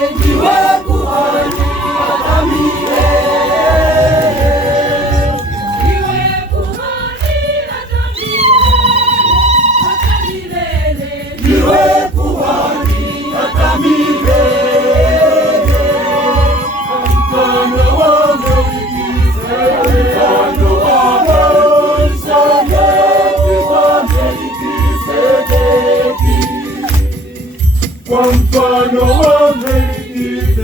niwe kuhani hata milele. Niwe kuhani hata milele, hata milele. Niwe kuhani hata milele. Mfano wa Melkisedeki, kwa mfano wa Melkisedeki.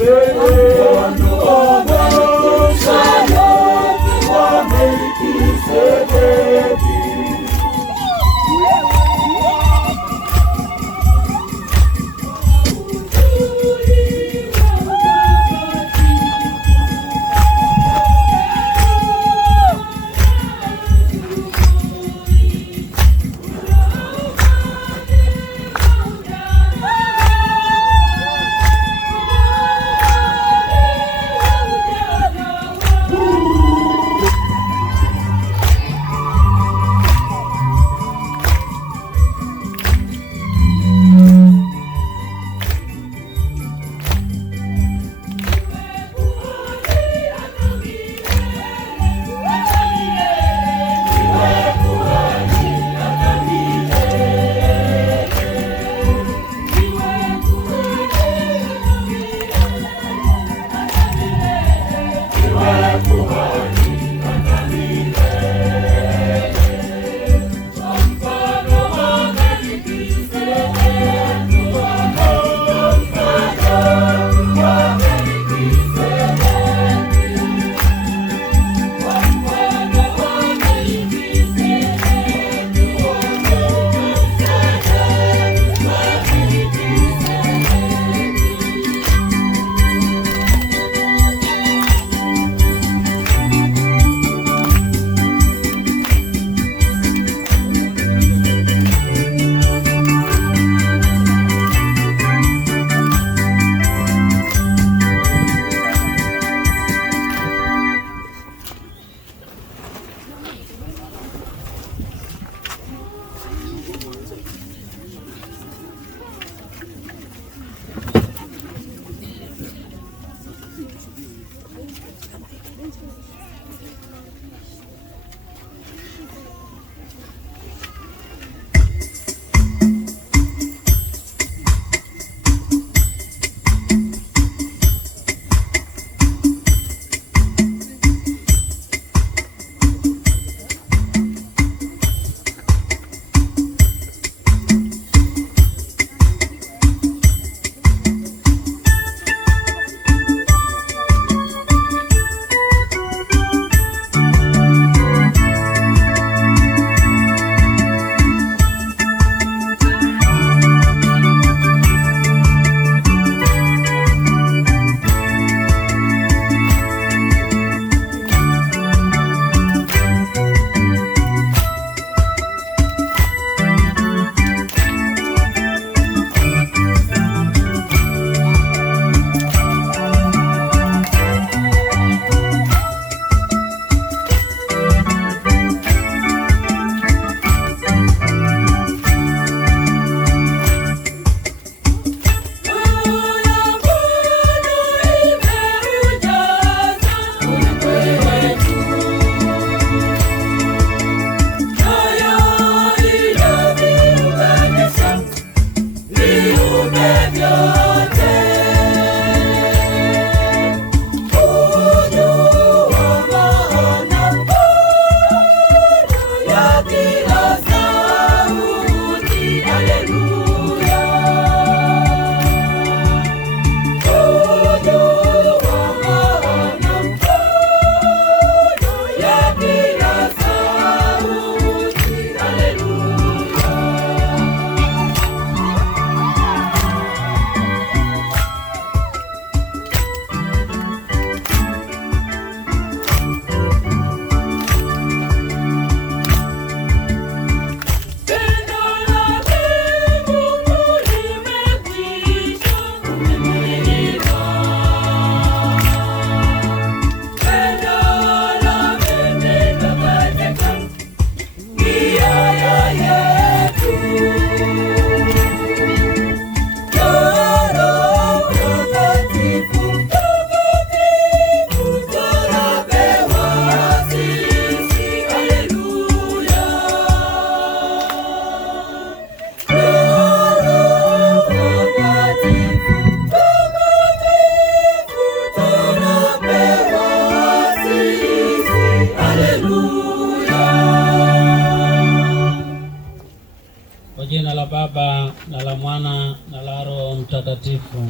Mtakatifu.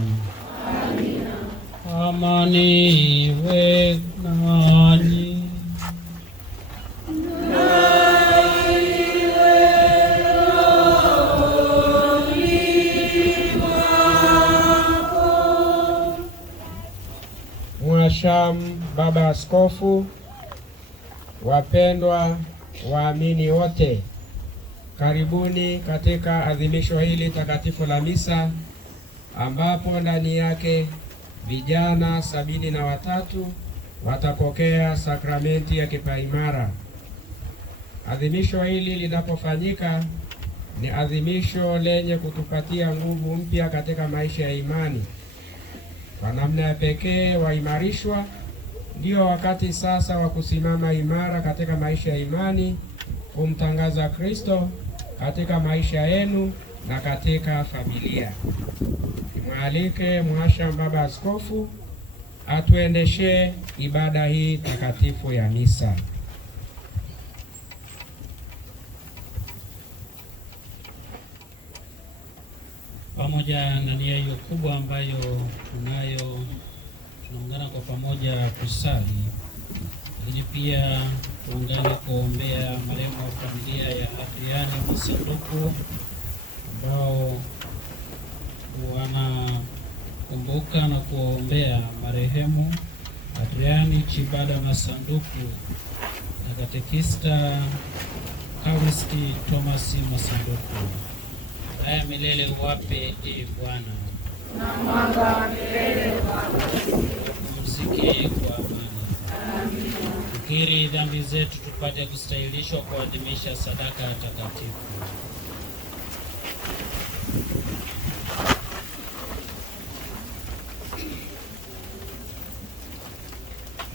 Amina. Amani iwe nanyi. Mhashamu Baba Askofu, wapendwa waamini wote, karibuni katika adhimisho hili takatifu la misa, ambapo ndani yake vijana 73 watapokea sakramenti ya kipaimara. Adhimisho hili linapofanyika ni adhimisho lenye kutupatia nguvu mpya katika maisha ya imani. Kwa namna ya pekee waimarishwa, ndio wakati sasa wa kusimama imara katika maisha ya imani, kumtangaza Kristo katika maisha yenu na katika familia. Nimwalike Mhashamu Baba Askofu atuendeshe ibada hii takatifu ya misa. Pamoja na nia hiyo kubwa ambayo tunaungana kwa pamoja kusali, lakini pia tuungane kuombea marehemu wa familia ya Adriani Masanduku ambao wanakumbuka na kuombea marehemu Adriani Chibada Masanduku na katekista Karisti Thomas Masanduku. Haya milele uwape, Bwana, na mwanga wa milele pumzike kwa amani. Amina. Tukiri dhambi zetu tupate kustahilishwa kuadhimisha sadaka takatifu.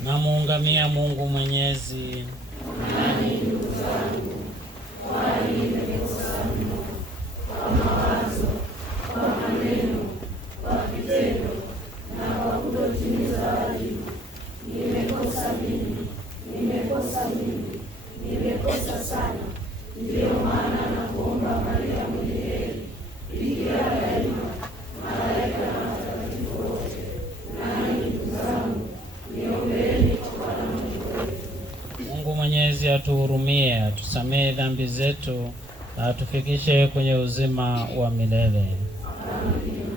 Namuungamia Mungu Mwenyezi. Nani ndugu zangu, kwani nimekosa mno kwa mawazo, kwa maneno, kwa vitendo na kwa kutotimiza wajibu. Nimekosa mimi, nimekosa sana. Ndiyo maana nakuomba Maria mwenye heri, Bikira daima, malaika na watakatifu wote, nani ndugu zangu, niombeeni kwa Mungu wetu. Mungu Mwenyezi atuhurumie, atusamehe dhambi zetu na atufikishe kwenye uzima wa milele. Amina.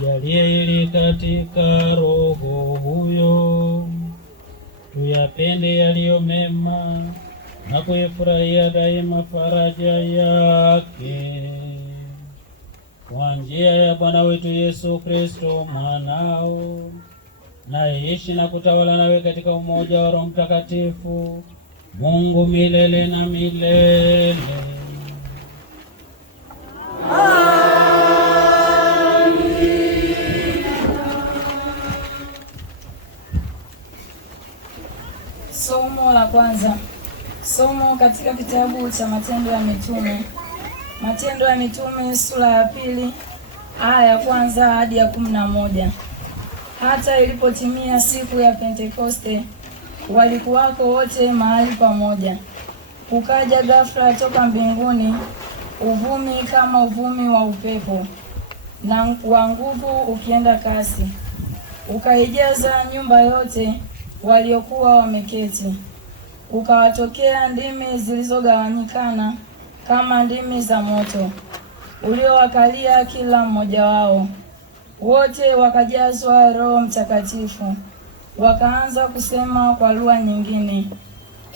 Tujalie ili katika Roho huyo tuyapende yaliyo mema na kuifurahia daima faraja yake, kwa njia ya Bwana wetu Yesu Kristo mwanao, naishi na kutawala nawe katika umoja wa Roho Mtakatifu, Mungu milele na milele. Somo la kwanza. Somo katika kitabu cha Matendo ya Mitume. Matendo ya Mitume sura ya 2 aya ya kwanza hadi ya 11. Hata ilipotimia siku ya Pentekoste, walikuwako wote mahali pamoja. Kukaja ghafla toka mbinguni uvumi kama uvumi wa upepo, na wa nguvu ukienda kasi, ukaijaza nyumba yote waliokuwa wameketi. Ukawatokea ndimi zilizogawanyikana kama ndimi za moto, uliowakalia kila mmoja wao. Wote wakajazwa Roho Mtakatifu, wakaanza kusema kwa lugha nyingine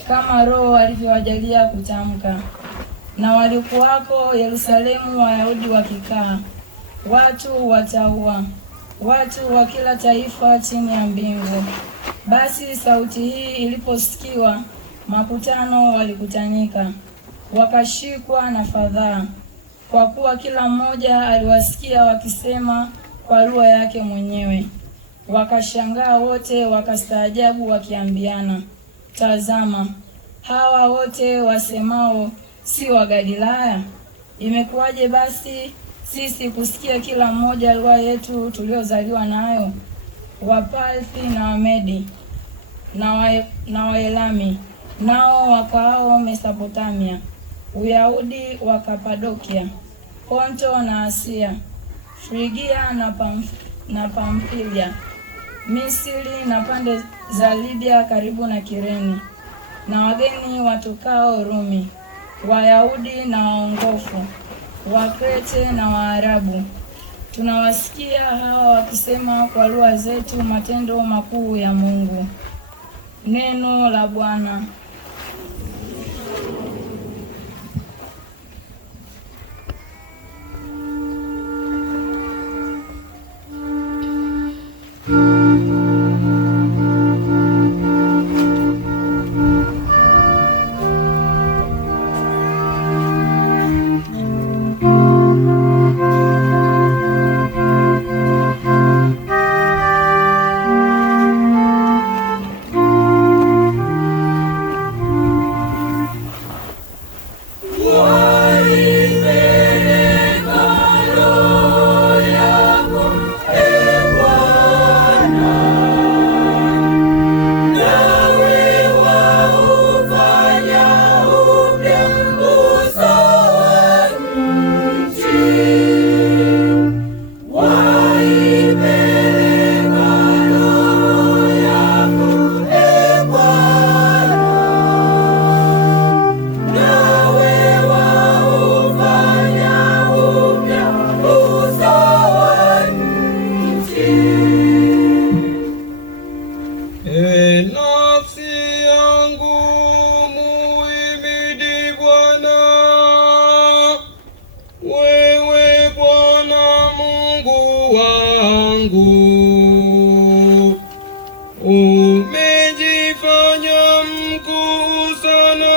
kama Roho alivyowajalia kutamka. Na walikuwako Yerusalemu Wayahudi wakikaa, watu wataua, watu wa kila taifa chini ya mbingu. Basi sauti hii iliposikiwa, makutano walikutanika, wakashikwa na fadhaa, kwa kuwa kila mmoja aliwasikia wakisema kwa lugha yake mwenyewe. Wakashangaa wote, wakastaajabu, wakiambiana, tazama, hawa wote wasemao si wa Galilaya? Imekuwaje basi sisi kusikia kila mmoja lugha yetu tuliozaliwa nayo? Waparthi na Wamedi na Waelami, nao wakaao Mesopotamia, Uyahudi wa Kapadokia, Ponto na Asia, Frigia na Pamfilia, Misri na pande za Libya karibu na Kireni, na wageni watokao Rumi, Wayahudi na waongofu, Wakrete na Waarabu. Tunawasikia hawa wakisema kwa lugha zetu matendo makuu ya Mungu. Neno la Bwana. Umejifanya mkuu sana,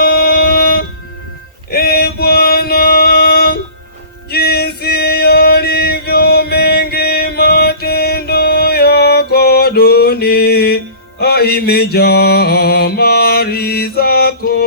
e Bwana, jinsi yalivyo mengi matendo yako, dunia imejaa amri zako.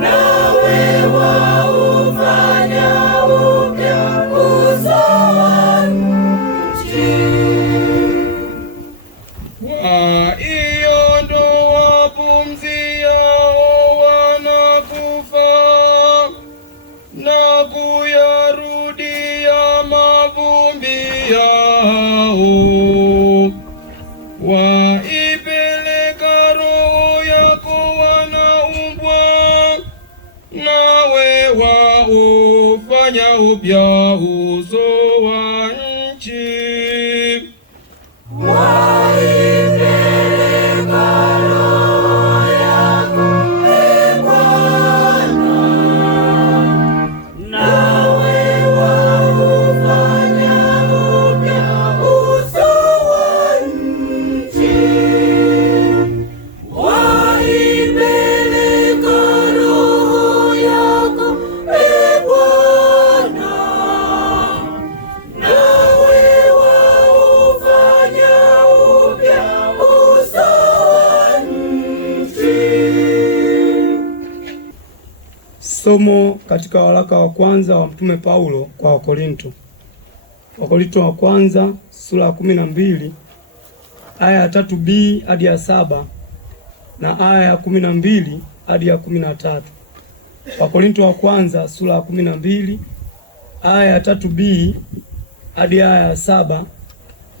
Nawe nawe waufanya upya uso wa nchi. Waipeleka roho yako, Ee Bwana, nawe waufanya upya uso wa nchi. Waipeleka roho yako, Ee Bwana, nawe waufanya upya uso wa nchi. Somo katika waraka wa kwanza wa Mtume Paulo kwa Wakorinto. Wakorinto wa kwanza sura ya 12 aya ya 3b hadi ya 7 na aya ya 12 hadi ya 13. Wakorinto wa kwanza sura ya 12 aya ya 3b hadi aya ya 7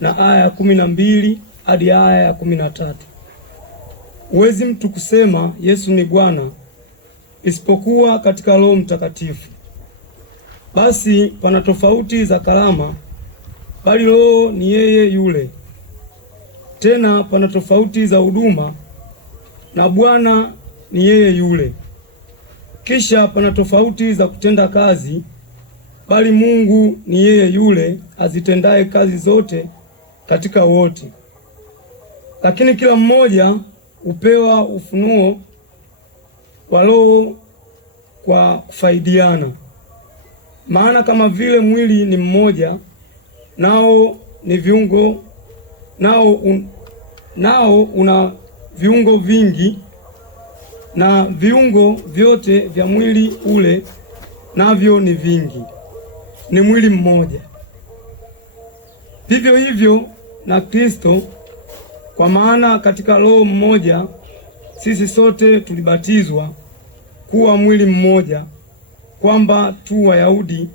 na aya ya 12 hadi aya ya 13. Huwezi mtu kusema Yesu ni Bwana isipokuwa katika Roho Mtakatifu. Basi pana tofauti za karama, bali Roho ni yeye yule. Tena pana tofauti za huduma, na Bwana ni yeye yule. Kisha pana tofauti za kutenda kazi, bali Mungu ni yeye yule azitendaye kazi zote katika wote. Lakini kila mmoja hupewa ufunuo wa Roho kwa kufaidiana. Maana kama vile mwili ni mmoja, nao una viungo vingi, na viungo vyote vya mwili ule navyo ni vingi, ni mwili mmoja. Vivyo hivyo na Kristo, kwa maana katika Roho mmoja sisi sote tulibatizwa kuwa mwili mmoja, kwamba tu Wayahudi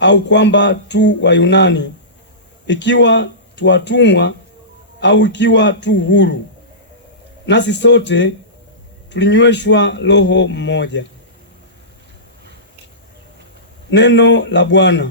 au kwamba tu Wayunani, ikiwa tu watumwa au ikiwa tu huru, nasi sote tulinyweshwa Roho mmoja. Neno la Bwana.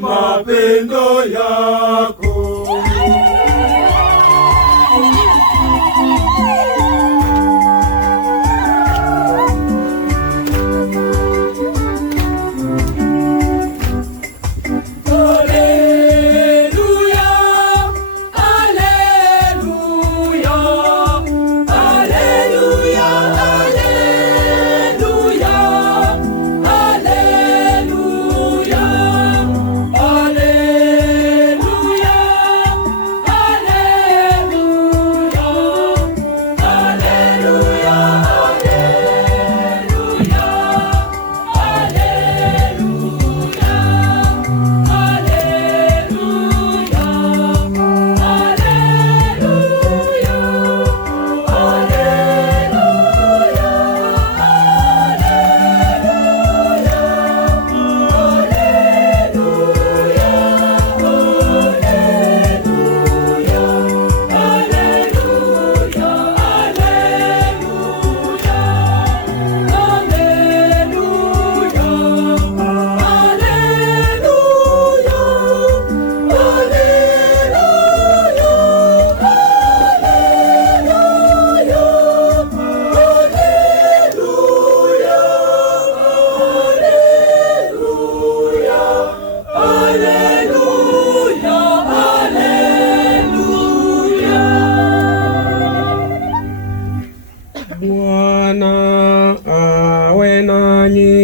mapendo yako. Bwana awe nanyi.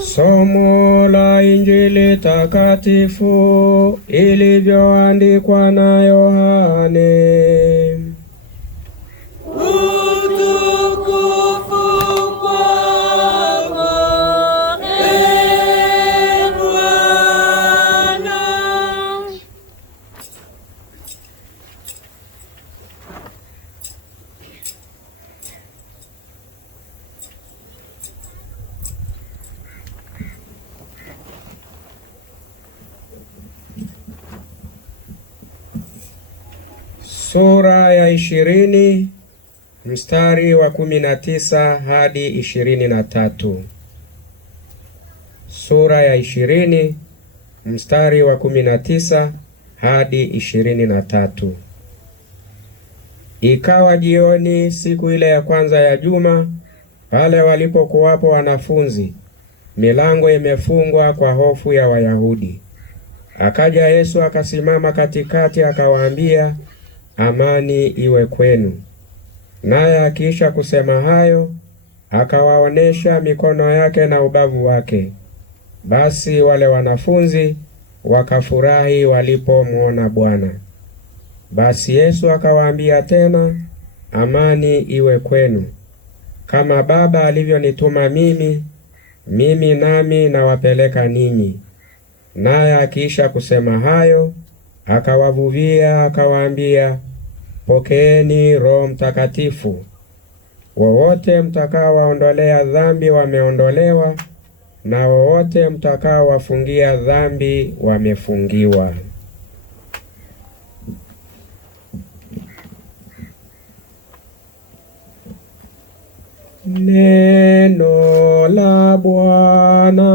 Somo la Injili takatifu ilivyoandikwa na Yohane. Sura ya 20 mstari wa 19 hadi 23. Sura ya 20 mstari wa 19 hadi 23. Ikawa jioni siku ile ya kwanza ya juma, pale walipokuwapo wanafunzi, milango imefungwa kwa hofu ya Wayahudi. Akaja Yesu akasimama katikati akawaambia, amani iwe kwenu. Naye akiisha kusema hayo, akawaonesha mikono yake na ubavu wake. Basi wale wanafunzi wakafurahi walipomwona Bwana. Basi Yesu akawaambia tena, amani iwe kwenu. Kama Baba alivyonituma mimi nami nawapeleka ninyi. Naye akiisha kusema hayo, akawavuvia akawaambia, pokeeni Roho Mtakatifu. Wowote mtakaowaondolea dhambi wameondolewa, na wowote mtakaowafungia dhambi wamefungiwa. Neno la Bwana.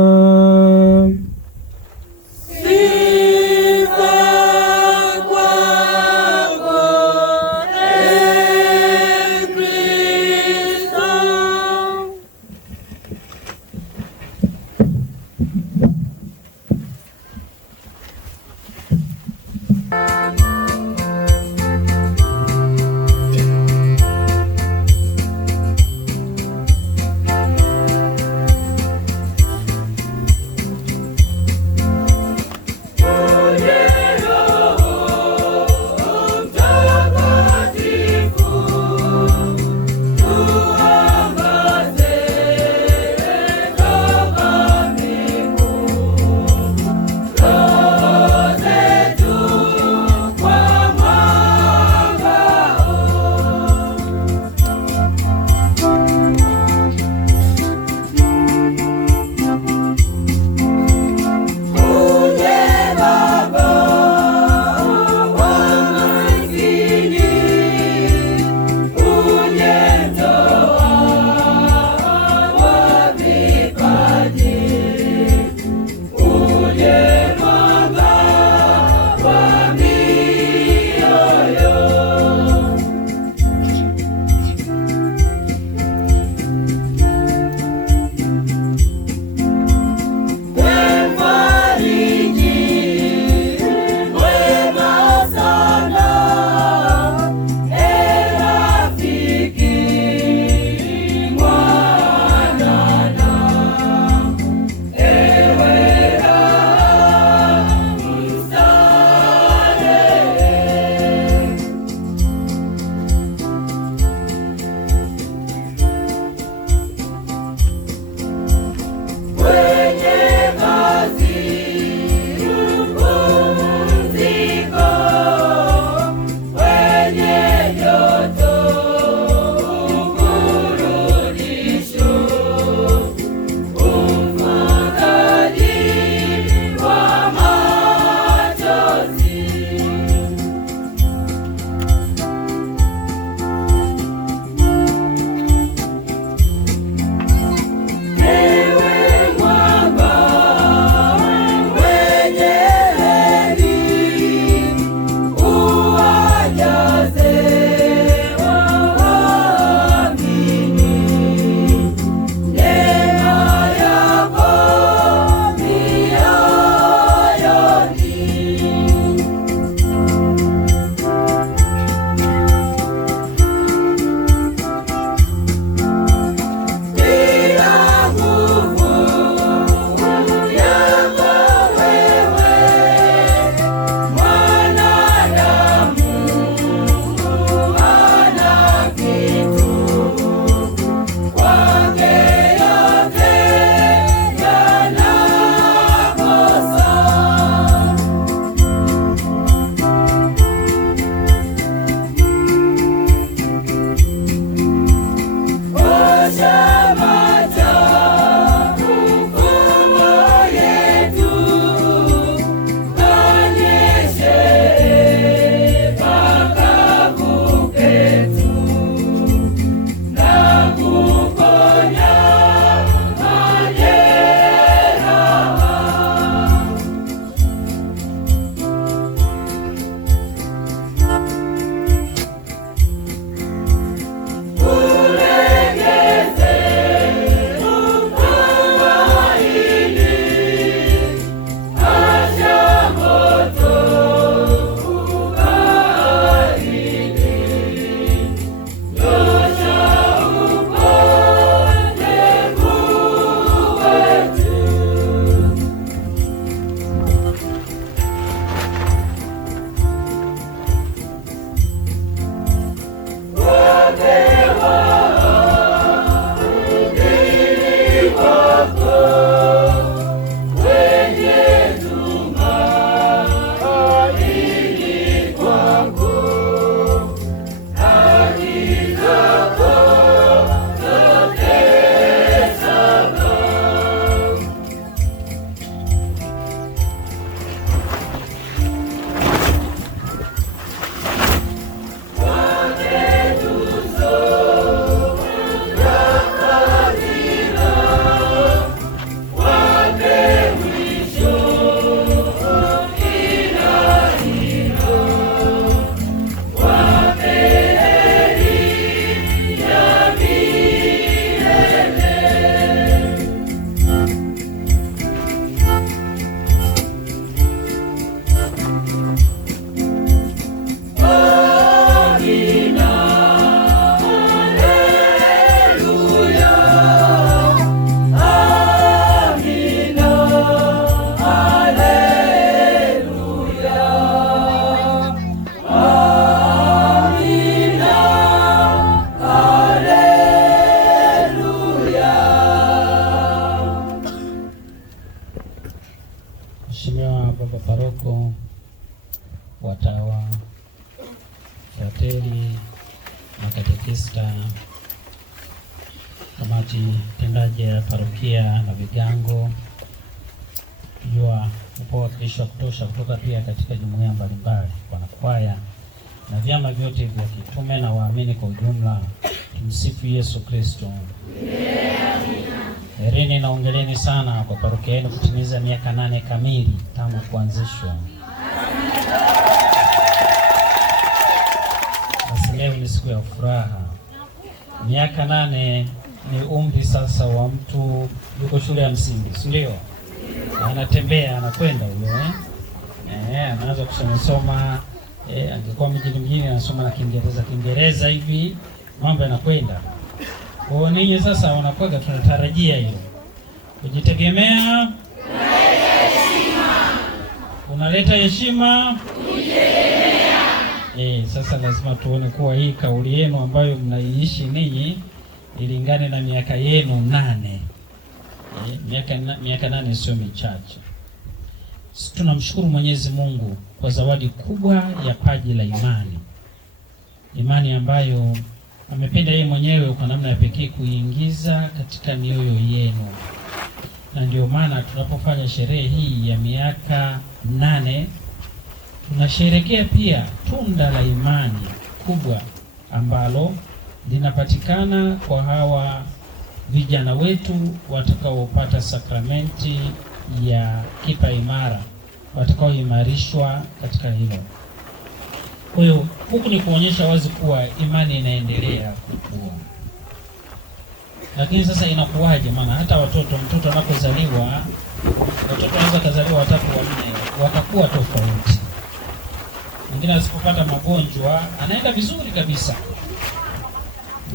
makatekista, kamati tendaji ya parokia na vigango. Jua upo wakilishi wa kutosha kutoka pia katika jumuiya mbalimbali, wanakwaya na vyama vyote vya kitume na waamini kwa ujumla. Tumsifu Yesu Kristo. Herini na ongeleni sana kwa parokia yenu kutimiza miaka 8 kamili tangu kuanzishwa. Basi leo ni siku ya furaha. Miaka 8 ni umri sasa wa mtu yuko shule ya msingi, si ndio? Anatembea, anakwenda huyo anaanza kusoma angekuwa mjini anasoma na Kiingereza hivi, mambo yanakwenda. Kwa ninyi sasa wanakwenda, tunatarajia hiyo kujitegemea, unaleta heshima. Sasa lazima tuone kuwa hii kauli yenu ambayo mnaiishi ninyi ilingane na miaka yenu 8. Miaka 8 sio michache. Tunamshukuru Mwenyezi Mungu kwa zawadi kubwa ya paji la imani. Imani ambayo amependa yeye mwenyewe kwa namna ya pekee kuingiza katika mioyo yenu. Na ndio maana tunapofanya sherehe hii ya miaka 8 tunasherehekea pia tunda la imani kubwa ambalo linapatikana kwa hawa vijana wetu watakaopata sakramenti ya kipa imara, watakaoimarishwa katika hilo. Kwa hiyo huku ni kuonyesha wazi kuwa imani inaendelea kukua. Lakini sasa inakuwaje? Maana hata mtoto anapozaliwa, watoto wanaweza kuzaliwa 3 au 4 watakuwa tofauti. Mwingine asipopata magonjwa anaenda vizuri kabisa.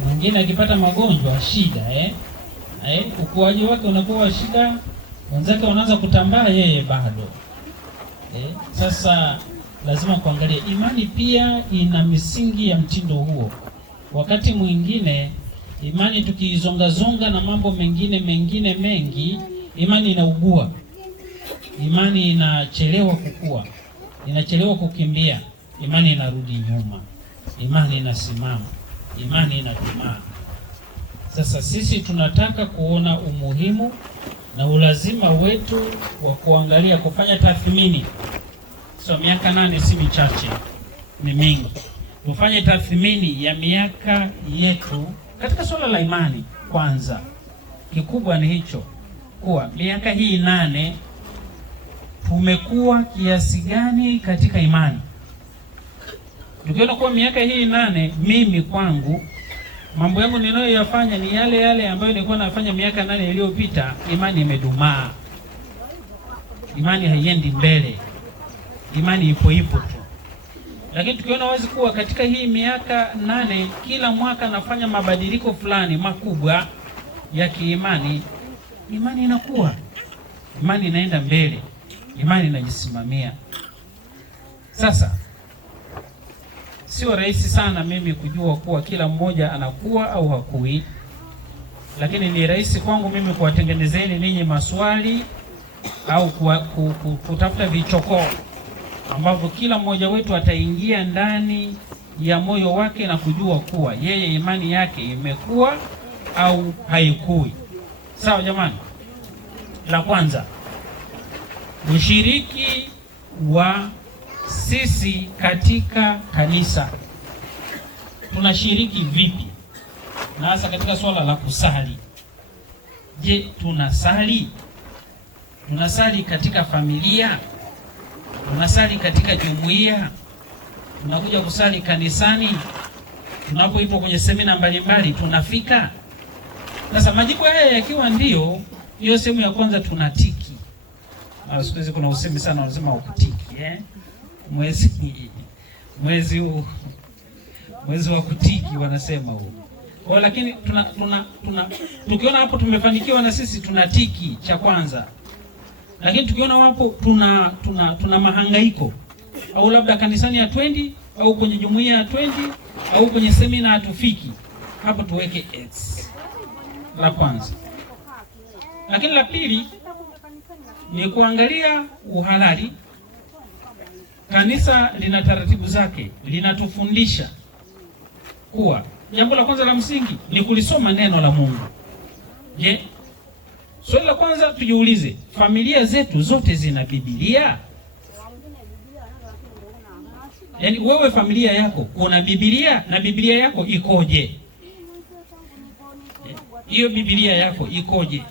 Mwingine akipata magonjwa shida ukuaji wake unakuwa shida, wenzake wanaanza kutambaa, yeye bado. Sasa lazima kuangalia imani pia ina misingi ya mtindo huo. Wakati mwingine imani tukiizongazonga na mambo mengine mengi, imani inaugua. Imani inachelewa kukua, inachelewa kukimbia, imani inarudi nyuma, imani inasimama, imani inadumaa. Sasa sisi tunataka kuona umuhimu na ulazima wetu wa kuangalia, kufanya tathmini. Miaka 8 si michache, ni mingi. Tufanye tathmini ya miaka yetu katika swala la imani kwanza. Kikubwa ni hicho, kuwa miaka hii 8 tumekuwa kiasi gani katika imani. Tukiona kuwa miaka hii 8 mimi kwangu mambo yangu ninayoyafanya ni yale ambayo nilikuwa nafanya miaka 8 iliyopita, imani imedumaa, imani haiendi mbele, imani ipo tu. Lakini tukiona wazi kuwa katika hii miaka 8 kila mwaka nafanya mabadiliko fulani makubwa ya kiimani, imani inakuwa, imani inaenda mbele, imani inajisimamia. Sasa sio rahisi sana mimi kujua kuwa kila mmoja anakuwa au hakui, lakini ni rahisi kwangu mimi kuwatengenezeni ninyi maswali au kutafuta vichokoo ambavyo kila mmoja wetu ataingia ndani ya moyo wake na kujua kuwa yeye imani yake imekuwa au haikui. Sawa jamani? La kwanza, ushiriki wa sisi katika kanisa. Tunashiriki vipi? Na hasa katika swala la kusali. Je, tunasali? Tunasali katika familia? Tunasali katika jumuiya? Tunakuja kusali kanisani? Tunapoitwa kwenye semina mbalimbali tunafika? Sasa majibu haya yakiwa ndio, hiyo sehemu ya kwanza tunatiki. Na siku hizi kuna usemi sana wanasema ukutiki, mwezi wa kutiki wanasema huo. Kwa lakini tukiona hapo tumefanikiwa na sisi tunatiki cha kwanza. Lakini tukiona hapo tuna mahangaiko, au labda kanisani ya 20 au kwenye jumuiya ya 20 au kwenye semina hatufiki, hapo tuweke X. La kwanza. Lakini la pili ni kuangalia uhalali. Kanisa lina taratibu zake, linatufundisha kuwa Jambo la kwanza la msingi ni kulisoma neno la Mungu. Je, swali la kwanza tujiulize, familia zetu zote zina Biblia? Yaani wewe familia yako kuna Biblia na Biblia yako ikoje? Hiyo Biblia yako ikoje?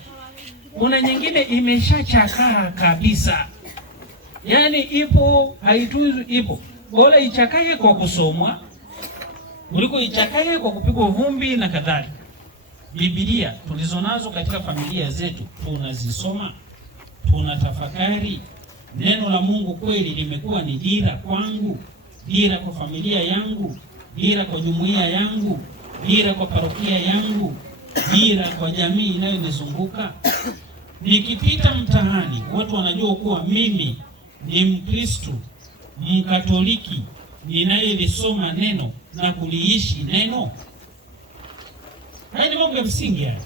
Kuna nyingine imeshachakaa kabisa. Yaani ipo haitunzwi, ipo. Bora ichakae kwa kusomwa kuliko ichakae kwa kupigwa vumbi na kadhalika. Biblia tulizonazo katika familia zetu tunazisoma, tunatafakari. Neno la Mungu kweli limekuwa ni dira kwangu, dira kwa familia yangu, dira kwa jumuiya yangu, dira kwa parokia yangu, dira kwa jamii inayonizunguka. Nikipita mtaani watu wanajua kuwa mimi ni Mkristo Mkatoliki ninayelisoma neno na kuliishi neno. Haya ni mambo ya msingi haya.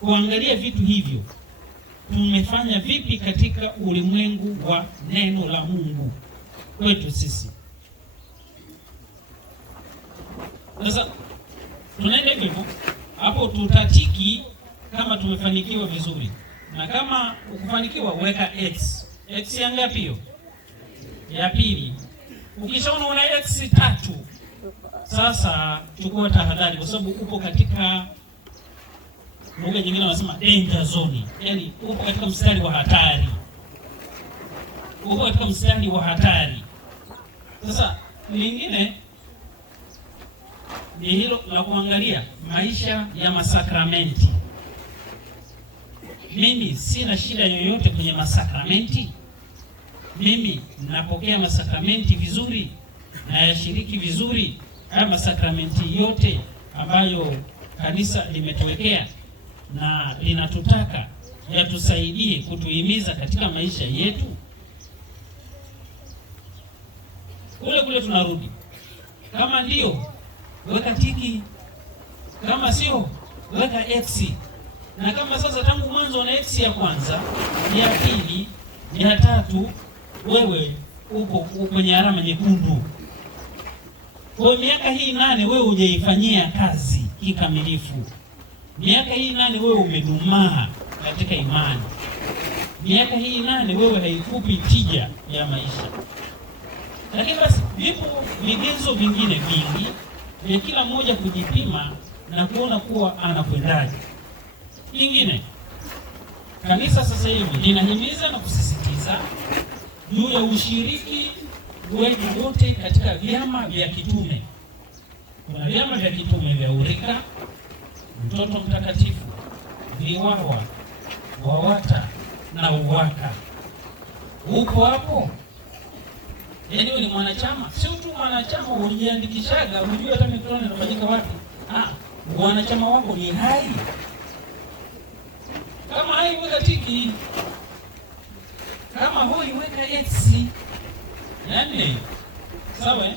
Kuangalia vitu hivyo tumefanya vipi katika ulimwengu wa neno la Mungu kwetu sisi. Sasa tunaenda hivyo hapo, tutatiki kama tumefanikiwa vizuri, na kama ukufanikiwa weka X. X ya ngapi hiyo? Ya pili. Ukishaona una X 3, sasa chukua tahadhari, kwa sababu upo katika lugha nyingine wanasema danger zone. Yaani upo katika mstari wa hatari. Upo katika mstari wa hatari. Sasa lingine ni hilo la kuangalia maisha ya masakramenti. Mimi sina shida yoyote kwenye masakramenti. Mimi napokea masakramenti vizuri na yashiriki vizuri. Haya masakramenti yote ambayo kanisa limetuwekea na linatutaka yatusaidie kutuhimiza katika maisha yetu. Kule tunarudi. Kama ndio, weka tiki. Kama sio, weka X. Na kama sasa tangu mwanzo una X ya kwanza, ya pili, ya tatu, wewe upo kwenye alama nyekundu. Kwa miaka hii 8 wewe hujaifanyia kazi kikamilifu. Miaka hii 8 wewe umedumaa katika imani. Miaka hii 8 wewe haikupi tija ya maisha. Lakini basi vipo vigezo vingine vingi vya kila mmoja kujipima na kuona kuwa anakwendaje. Kingine, kanisa sasa hivi linahimiza na kusisitiza juu ya ushiriki wetu wote katika vyama vya kitume. Kuna vyama vya kitume vya Urika, Mtoto Mtakatifu, Viwawa, Wawata na Uwaka. Upo hapo? Yaani wewe ni mwanachama, sio tu mwanachama ulijiandikishaga, unajua hata mikutano inafanyika wapi. Wanachama wako ni hai. Kama hai weka tiki. Kama hoi weka X. Yaani sawa eh?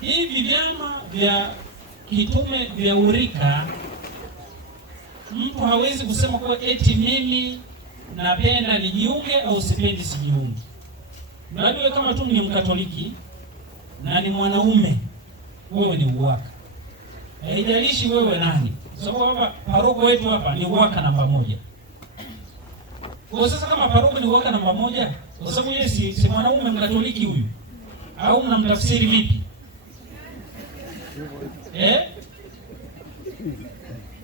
Hivi vyama vya kitume vya Urika, mtu hawezi kusema kwa eti mimi napenda nijiunge au sipendi sijiunge. Wewe kama tu ni Mkatoliki na ni mwanaume, wewe ni Uwaka. Haijalishi wewe nani. Sababu hapa paroko wetu hapa ni Uwaka namba 1. Kwa sasa kama paroko ni Uwaka namba 1, kwa sababu yeye si mwanaume Mkatoliki huyu, au mnamtafsiri vipi?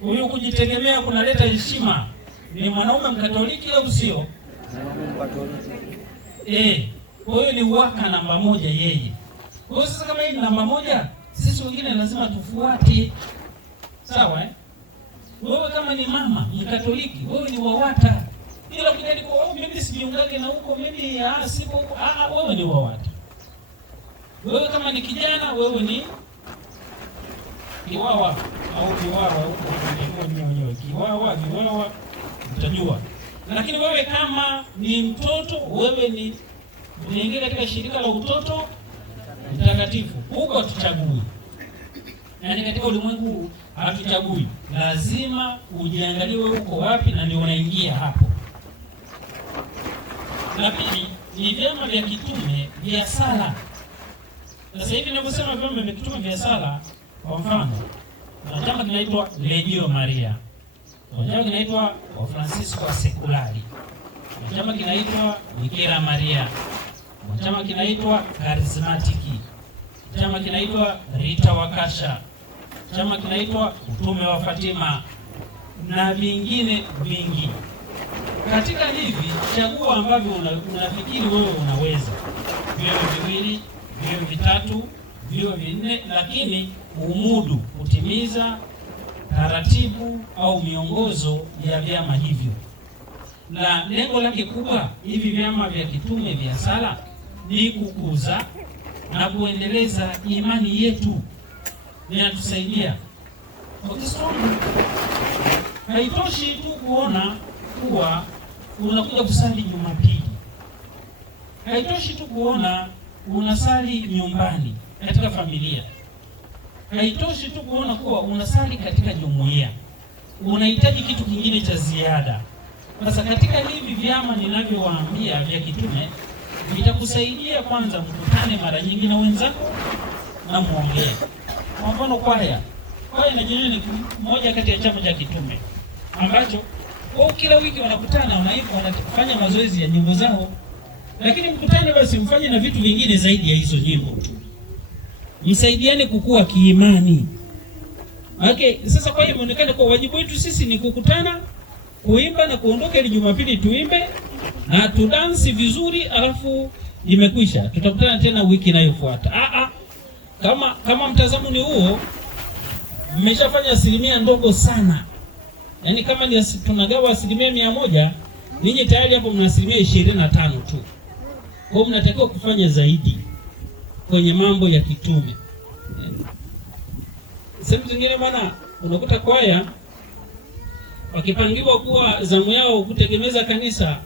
Huyu kujitegemea kunaleta heshima. Ni mwanaume Mkatoliki au sio? Kwa hiyo ni Uwaka namba 1 yeye. Kwa hiyo sasa kama hii ni namba 1, sisi wengine lazima tufuate. Sawa eh? Wewe kama ni mama Mkatoliki, wewe ni Wawata. Ila kidali kwa mimi sijiungage na huko, mimi sipo huko. Wewe ni Wawata. Wewe kama ni kijana, wewe ni Kiwawa au Kiwawa huko mwenyewe. Kiwawa utajua. Lakini wewe kama ni mtoto, wewe ni unaingia katika shirika la Utoto Mtakatifu. Huko hatuchagui. Yaani katika ulimwengu hatuchagui. Lazima ujiangalie wewe uko wapi na ndio unaingia hapo. La pili ni vyama vya kitume vya sala. Sasa hivi ninaposema vyama vya kitume vya sala, Kwa mfano, kuna chama kinaitwa Legio Maria, kuna chama kinaitwa Wafransisko wa Sekulari, kuna chama kinaitwa Bikira Maria, kuna chama kinaitwa Karismatiki, chama kinaitwa Rita Wakasha, chama kinaitwa Utume wa Fatima na vingine vingi. Katika hivi chagua ambavyo unafikiri wewe unaweza, viwe viwili, viwe vitatu, viwe vinne, lakini umudu kutimiza taratibu au miongozo ya vyama hivyo. Na lengo lake kubwa hivi vyama vya kitume vya sala ni kukuza na kuendeleza imani yetu. Vinatusaidia. Haitoshi tu kuona kuwa unakuja kusali Jumapili. Haitoshi tu kuona unasali nyumbani katika familia. Haitoshi tu kuona kuwa unasali katika jumuiya. Unahitaji kitu kingine cha ziada. Sasa katika hivi vyama ninavyowaambia vya kitume, vitakusaidia kwanza mkutane mara nyingi na wenzako na muongee. Kwa mfano kwaya na jenyewe ni moja kati ya chama cha kitume ambacho wao kila wiki wanakutana, wanafanya mazoezi ya nyimbo zao, lakini mkutane basi mfanye na vitu vingine zaidi ya hizo nyimbo tu. Msaidiane kukua kiimani. Okay, sasa kwa hiyo inaonekana kwa wajibu wetu sisi ni kukutana, kuimba na kuondoka ili Jumapili tuimbe na tudansi vizuri, alafu imekwisha. Tutakutana tena wiki inayofuata. Kama mtazamo ni huo, mmeshafanya asilimia ndogo sana. Yaani kama ni tunagawa asilimia 100, ninyi tayari hapo mna asilimia 25 tu. Kwa hiyo mnatakiwa kufanya zaidi kwenye mambo ya kitume. Sehemu zingine bana unakuta kwaya wakipangiwa kuwa zamu yao kutegemeza kanisa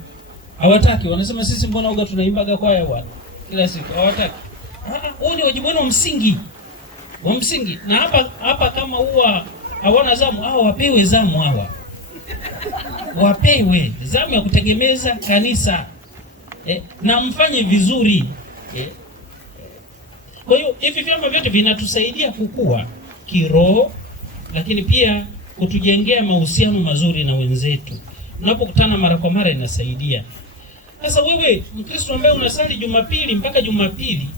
hawataki. Wanasema sisi mbona uga tunaimbaga kwaya bwana kila siku, hawataki. Huo ni wajibu wenu wa msingi. Na hapa kama huwa hawana zamu, wapewe zamu hawa. Wapewe zamu ya kutegemeza kanisa. Na mfanye vizuri. Kwa hiyo hivi vyama vyote vinatusaidia kukua kiroho, lakini pia kutujengea mahusiano mazuri na wenzetu. Unapokutana mara kwa mara inasaidia. Sasa wewe Mkristo ambaye unasali Jumapili mpaka Jumapili,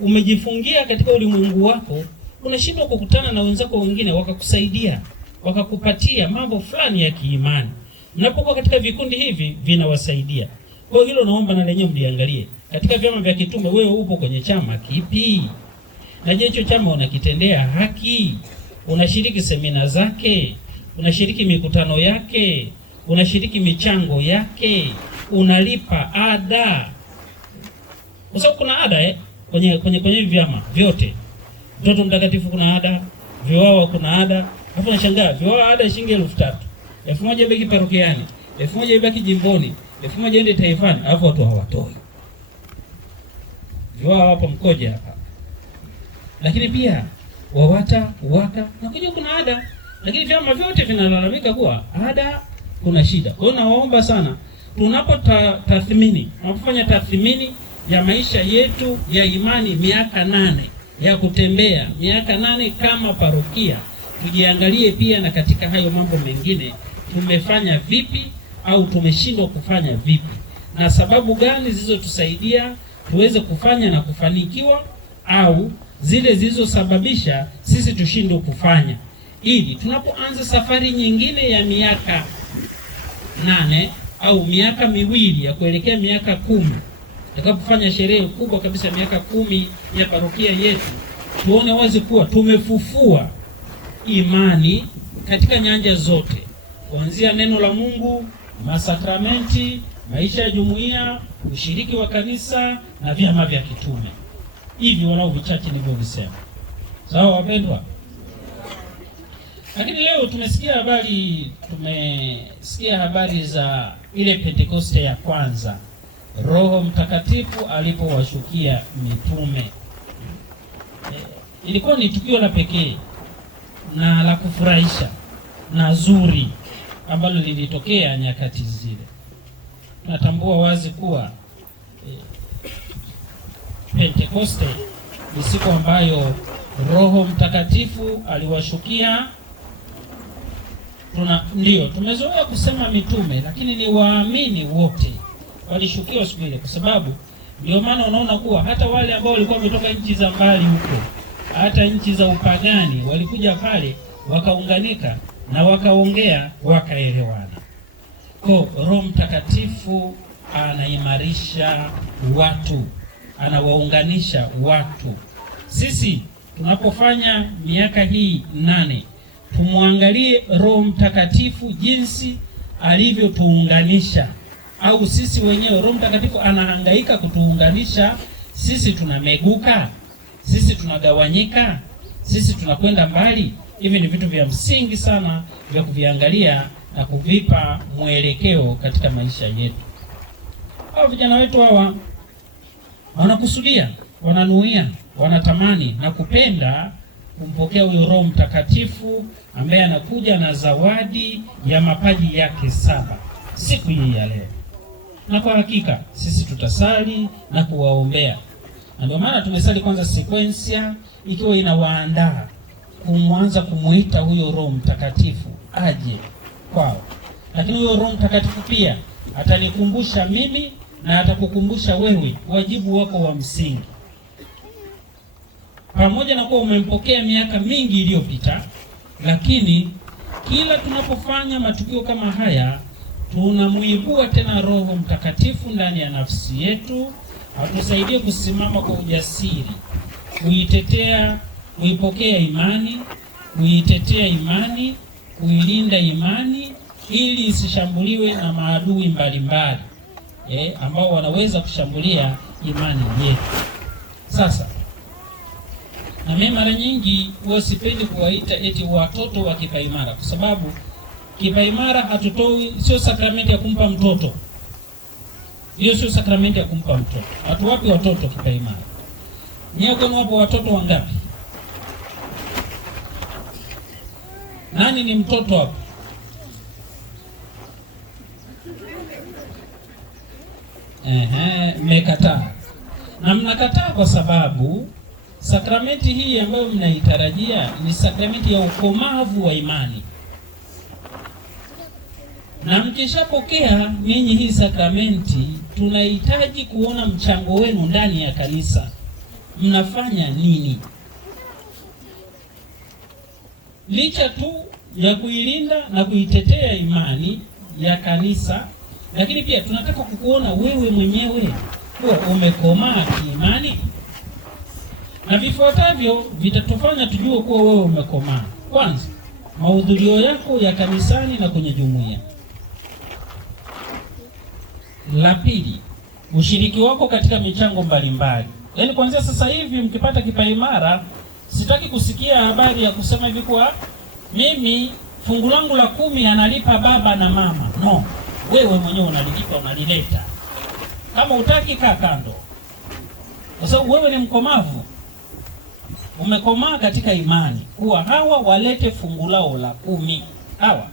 umejifungia katika ulimwengu wako, unashindwa kukutana na wenzako wengine wakakusaidia, wakakupatia mambo fulani ya kiimani. Mnapokuwa katika vikundi hivi vinawasaidia. Kwa hilo naomba na lenyewe mliangalie. Katika vyama vya kitume wewe upo kwenye chama kipi? Na je, hicho chama unakitendea haki? Unashiriki semina zake? Unashiriki mikutano yake? Unashiriki michango yake? Unalipa ada? Kwa sababu kuna ada kwenye vyama vyote. Mtoto Mtakatifu kuna ada, viwawa kuna ada. Hapo nashangaa, viwawa ada shilingi 3,000. 1,000 ibaki parokiani, 1,000 ibaki jimboni, 1,000 ende taifani, alafu watu hawatoi. Viwawa hapo mkoje hapa. Lakini pia wawata na kuja kuna ada, lakini vyama vyote vinalalamika kuwa ada kuna shida. Kwa hiyo nawaomba sana, tunapofanya tathmini ya maisha yetu ya imani miaka 8 ya kutembea, miaka 8 kama parokia, tujiangalie pia na katika hayo mambo mengine tumefanya vipi au tumeshindwa kufanya vipi, na sababu gani zilizotusaidia tuweze kufanya na kufanikiwa, au zile zilizosababisha sisi tushindwe kufanya, ili tunapoanza safari nyingine ya miaka 8 au miaka 2 ya kuelekea miaka 10, tutakapofanya sherehe kubwa kabisa miaka 10 ya parokia yetu, tuone wazi kuwa tumefufua imani katika nyanja zote, kuanzia neno la Mungu, masakramenti, maisha ya jumuiya, ushiriki wa kanisa na vyama vya kitume. Hivi walau vichache nilivyovisema. Sawa wapendwa? Lakini leo tumesikia habari za ile Pentekoste ya kwanza, Roho Mtakatifu alipowashukia mitume. Ilikuwa ni tukio la pekee na la kufurahisha na zuri ambalo lilitokea nyakati zile. Tunatambua wazi kuwa Pentekoste ni siku ambayo Roho Mtakatifu aliwashukia. Ndio tumezoea kusema mitume, lakini ni waamini wote walishukiwa siku ile, kwa sababu ndio maana unaona kuwa hata wale ambao walikuwa wametoka nchi za mbali huko, hata nchi za upagani, walikuja pale wakaunganika na wakaongea, wakaelewana. Kwa Roho Mtakatifu anaimarisha watu, anawaunganisha watu. Sisi tunapofanya miaka hii 8, tumwangalie Roho Mtakatifu jinsi alivyotuunganisha, au sisi wenyewe Roho Mtakatifu anahangaika kutuunganisha. Sisi tunameguka, sisi tunagawanyika, sisi tunakwenda mbali. Hivi ni vitu vya msingi sana vya kuviangalia na kuvipa mwelekeo katika maisha yetu. Hao vijana wetu hawa wanakusudia, wananuia, wanatamani na kupenda kumpokea huyo Roho Mtakatifu ambaye anakuja na zawadi ya mapaji yake 7 siku hii ya leo. Na kwa hakika sisi tutasali na kuwaombea. Na ndio maana tumesali kwanza sequencia ikiwa inawaandaa kumwanza kumuita huyo Roho Mtakatifu aje kwao. Lakini huyo Roho Mtakatifu pia atanikumbusha mimi na atakukumbusha wewe wajibu wako wa msingi. Pamoja na kuwa umempokea miaka mingi iliyopita, lakini kila tunapofanya matukio kama haya tunamuibua tena Roho Mtakatifu ndani ya nafsi yetu, atusaidie kusimama kwa ujasiri, kuipokea imani, kuitetea imani, kuilinda imani ili isishambuliwe na maadui mbalimbali ambao wanaweza kushambulia imani yetu. Sasa na mimi mara nyingi huwa sipendi kuwaita eti watoto wa kipaimara, kwa sababu kipaimara hatutoi, sio sakramenti ya kumpa mtoto. Hiyo sio sakramenti ya kumpa mtoto. Hatuwapi watoto kipaimara. Nyie kwenu hapo watoto wangapi? Nani ni mtoto hapo? Mmekataa. Na mnakataa kwa sababu sakramenti hii ambayo mnaitarajia ni sakramenti ya ukomavu wa imani. Na mkishapokea ninyi hii sakramenti, tunahitaji kuona mchango wenu ndani ya kanisa. Mnafanya nini? Licha tu ya kuilinda na kuitetea imani ya kanisa, lakini pia tunataka kukuona wewe mwenyewe kuwa umekomaa kiimani. Na vifuatavyo vitatufanya tujue kuwa wewe umekomaa. Kwanza, mahudhurio yako ya kanisani na kwenye jumuiya. La pili, ushiriki wako katika michango mbalimbali. Yaani kuanzia sasa hivi mkipata kipaimara, sitaki kusikia habari ya kusema hivi kwa mimi fungu langu la 10 analipa baba na mama. No, wewe mwenyewe unalilipa, unalileta. Kama utaki kaa kando. Kwa sababu wewe ni mkomavu. Umekomaa katika imani kuwa hawa walete fungu lao la 10. Hawa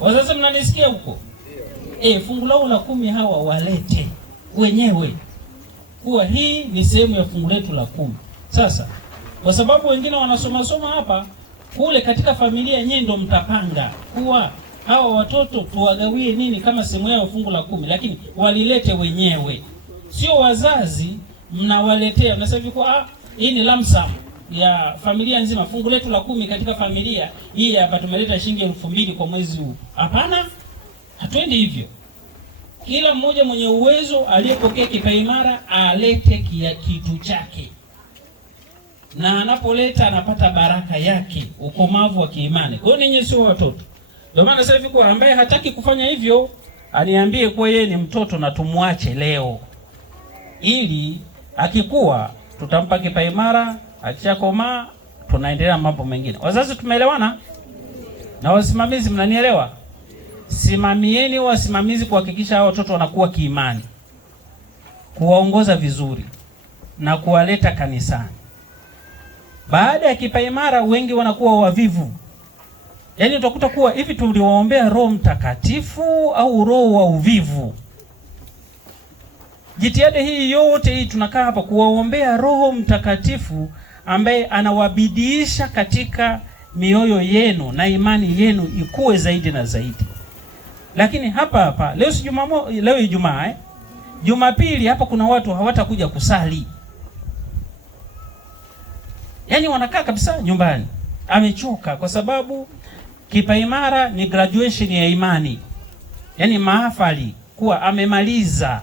wazazi mnanisikia huko? Fungu lao la 10 hawa walete wenyewe, kuwa hii ni sehemu ya fungu letu la 10. Sasa kwa sababu wengine wanasoma hapa kule katika familia, nyinyi ndio mtapanga kuwa hawa watoto tuwagawie nini kama sehemu yao fungu la 10, lakini walilete wenyewe. Sio wazazi mnawaletea, mnasema hivi kwa hii ni lamsam ya familia nzima, fungu letu la 10 katika familia hii hapa tumeleta shilingi 2000 kwa mwezi huu. Hapana, hatuendi hivyo. Kila mmoja mwenye uwezo aliyepokea kipaimara alete kitu chake, na anapoleta anapata baraka yake, ukomavu wa kiimani. Kwa hiyo ninyi sio watoto. Ndio maana sasa hivi kwa ambaye hataki kufanya hivyo aniambie kwa yeye ni mtoto na tumwache leo, ili akikua tutampa kipaimara, akishakomaa tunaendelea mambo mengine. Wazazi tumeelewana? Na wasimamizi mnanielewa? Simamieni wasimamizi kuhakikisha hao watoto wanakuwa kiimani, kuwaongoza vizuri na kuwaleta kanisani. Baada ya kipaimara wengi wanakuwa wavivu. Yaani utakuta kuwa hivi tuliwaombea Roho Mtakatifu au roho wa uvivu. Jitihada hii yote hii tunakaa hapa kuwaombea Roho Mtakatifu ambaye anawabidiisha katika mioyo yenu na imani yenu ikue zaidi na zaidi. Lakini hapa leo si leo Ijumaa Jumapili hapa kuna watu hawatakuja kusali. Yaani wanakaa kabisa nyumbani. Amechoka kwa sababu kipaimara ni graduation ya imani. Yaani mahafali kuwa amemaliza.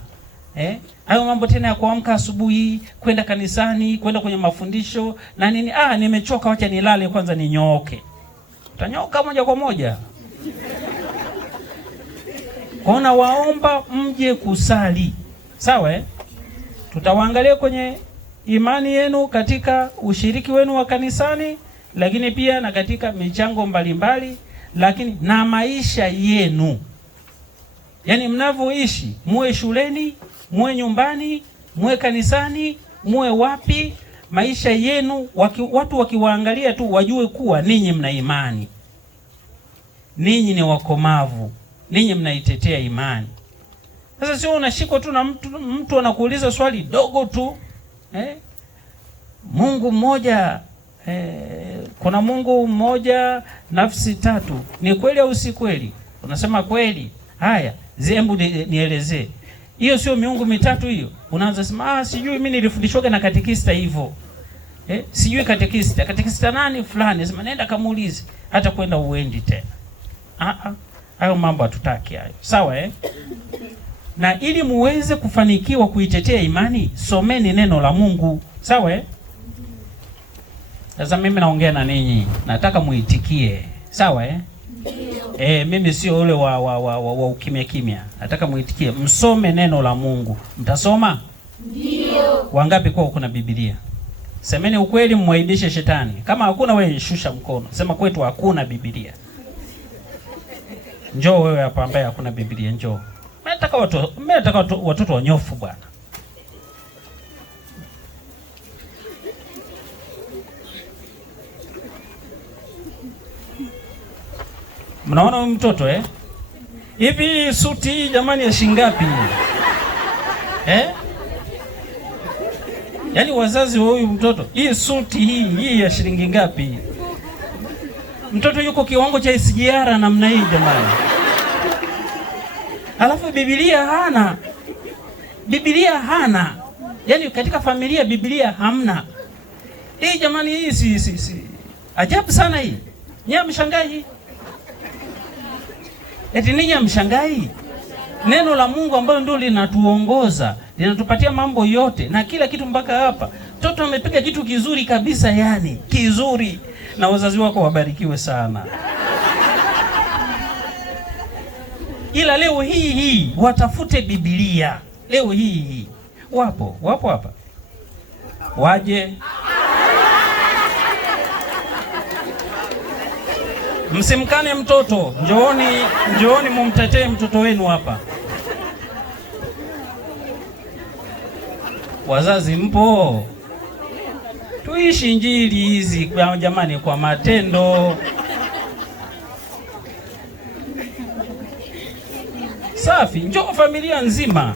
Hayo mambo tena ya kuamka asubuhi, kwenda kanisani, kwenda kwenye mafundisho na nini. Nimechoka, wacha nilale kwanza ninyooke. Utanyoka moja kwa moja. Kona waomba mje kusali. Sawa Tutawaangalia kwenye imani yenu katika ushiriki wenu wa kanisani, lakini pia na katika michango mbalimbali, lakini na maisha yenu. Yaani mnavyoishi, muwe shuleni, muwe nyumbani, muwe kanisani, muwe wapi, maisha yenu watu wakiwaangalia tu wajue kuwa ninyi mna imani. Ninyi ni wakomavu, ninyi mnaitetea imani. Sasa sio unashikwa tu na mtu anakuuliza swali dogo tu. Mungu mmoja, kuna Mungu mmoja, nafsi tatu. Ni kweli au si kweli? Unasema kweli. Haya, zembu nielezee. Hiyo sio miungu mitatu hiyo. Unaanza sema sijui, mimi nilifundishwa na katekista hivyo. Sijui katekista nani fulani, sema nenda kamuulize, hata kwenda uendi tena. Hayo mambo hatutaki hayo. Sawa Na ili muweze kufanikiwa kuitetea imani, someni neno la Mungu. Sawa Sasa mimi naongea na ninyi, nataka muitikie. Sawa mimi sio ule wa ukimya kimya. Nataka muitikie, msome neno la Mungu. Mtasoma? Ndio. Wangapi kwa kuna Biblia? Semeni ukweli, mwaibishe shetani. Kama hakuna, wewe shusha mkono. Sema kwetu hakuna Biblia. Njoo wewe hapa ambaye hakuna Biblia, njoo. Mimi nataka watoto wanyofu bwana. Mnaona huyu mtoto Hivi suti jamani ya shingapi? Yaani wazazi wa huyu mtoto, hii suti hii ya shilingi ngapi? Mtoto yuko kiwango cha SGR namna hii jamani. Alafu Biblia hana. Yaani katika familia Biblia hamna. Hii jamani, hii si. Ajabu sana hii. Nyie mshangai. Eti ninyi mshangai? Neno la Mungu ambalo ndio linatuongoza, linatupatia mambo yote na kila kitu mpaka hapa. Mtoto amepiga kitu kizuri kabisa, yani kizuri, na wazazi wako wabarikiwe sana. Ila leo hii watafute Biblia. Leo hii wapo hapa. Waje. Msimkane mtoto. Njooni mumtetee mtoto wenu hapa. Wazazi mpo? Tuishi injili hizi jamani kwa matendo. Safi, njoo familia nzima.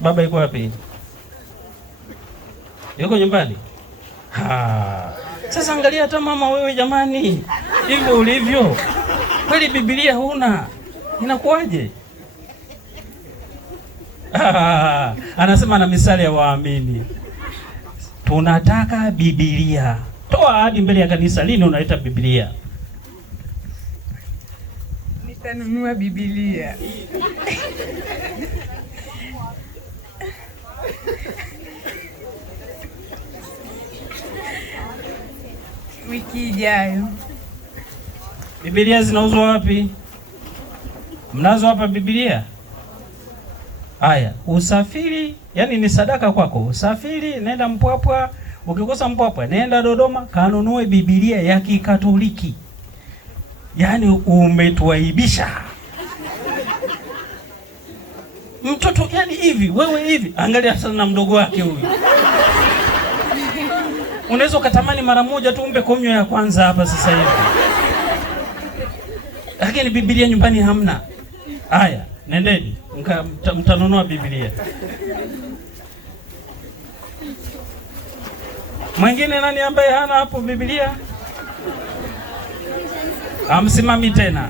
Baba yuko wapi? Yuko nyumbani? Sasa angalia hata mama wewe jamani. Hivyo ulivyo. Kweli Biblia huna. Inakuwaje? Anasema na misali ya waamini. Tunataka Biblia. Toa ahadi mbele ya kanisa, lini unaita Biblia? Nitanunua Biblia. Wiki ijayo. Biblia zinauzwa wapi? Mnazo hapa Biblia? Haya, usafiri, yani ni sadaka kwako. Usafiri, nenda Mpwapwa, ukikosa Mpwapwa, nenda Dodoma, kanunue Biblia ya Kikatoliki. Yani umetuaibisha. Mtoto yani hivi, wewe hivi, angalia sana na mdogo wake huyu. Unaweza ukatamani mara moja tu umpe komnyo ya kwanza hapa sasa hivi. Lakini Biblia nyumbani hamna. Haya, nendeni. mtanunua Biblia. Mwingine nani ambaye hana hapo Biblia? Amsimami tena.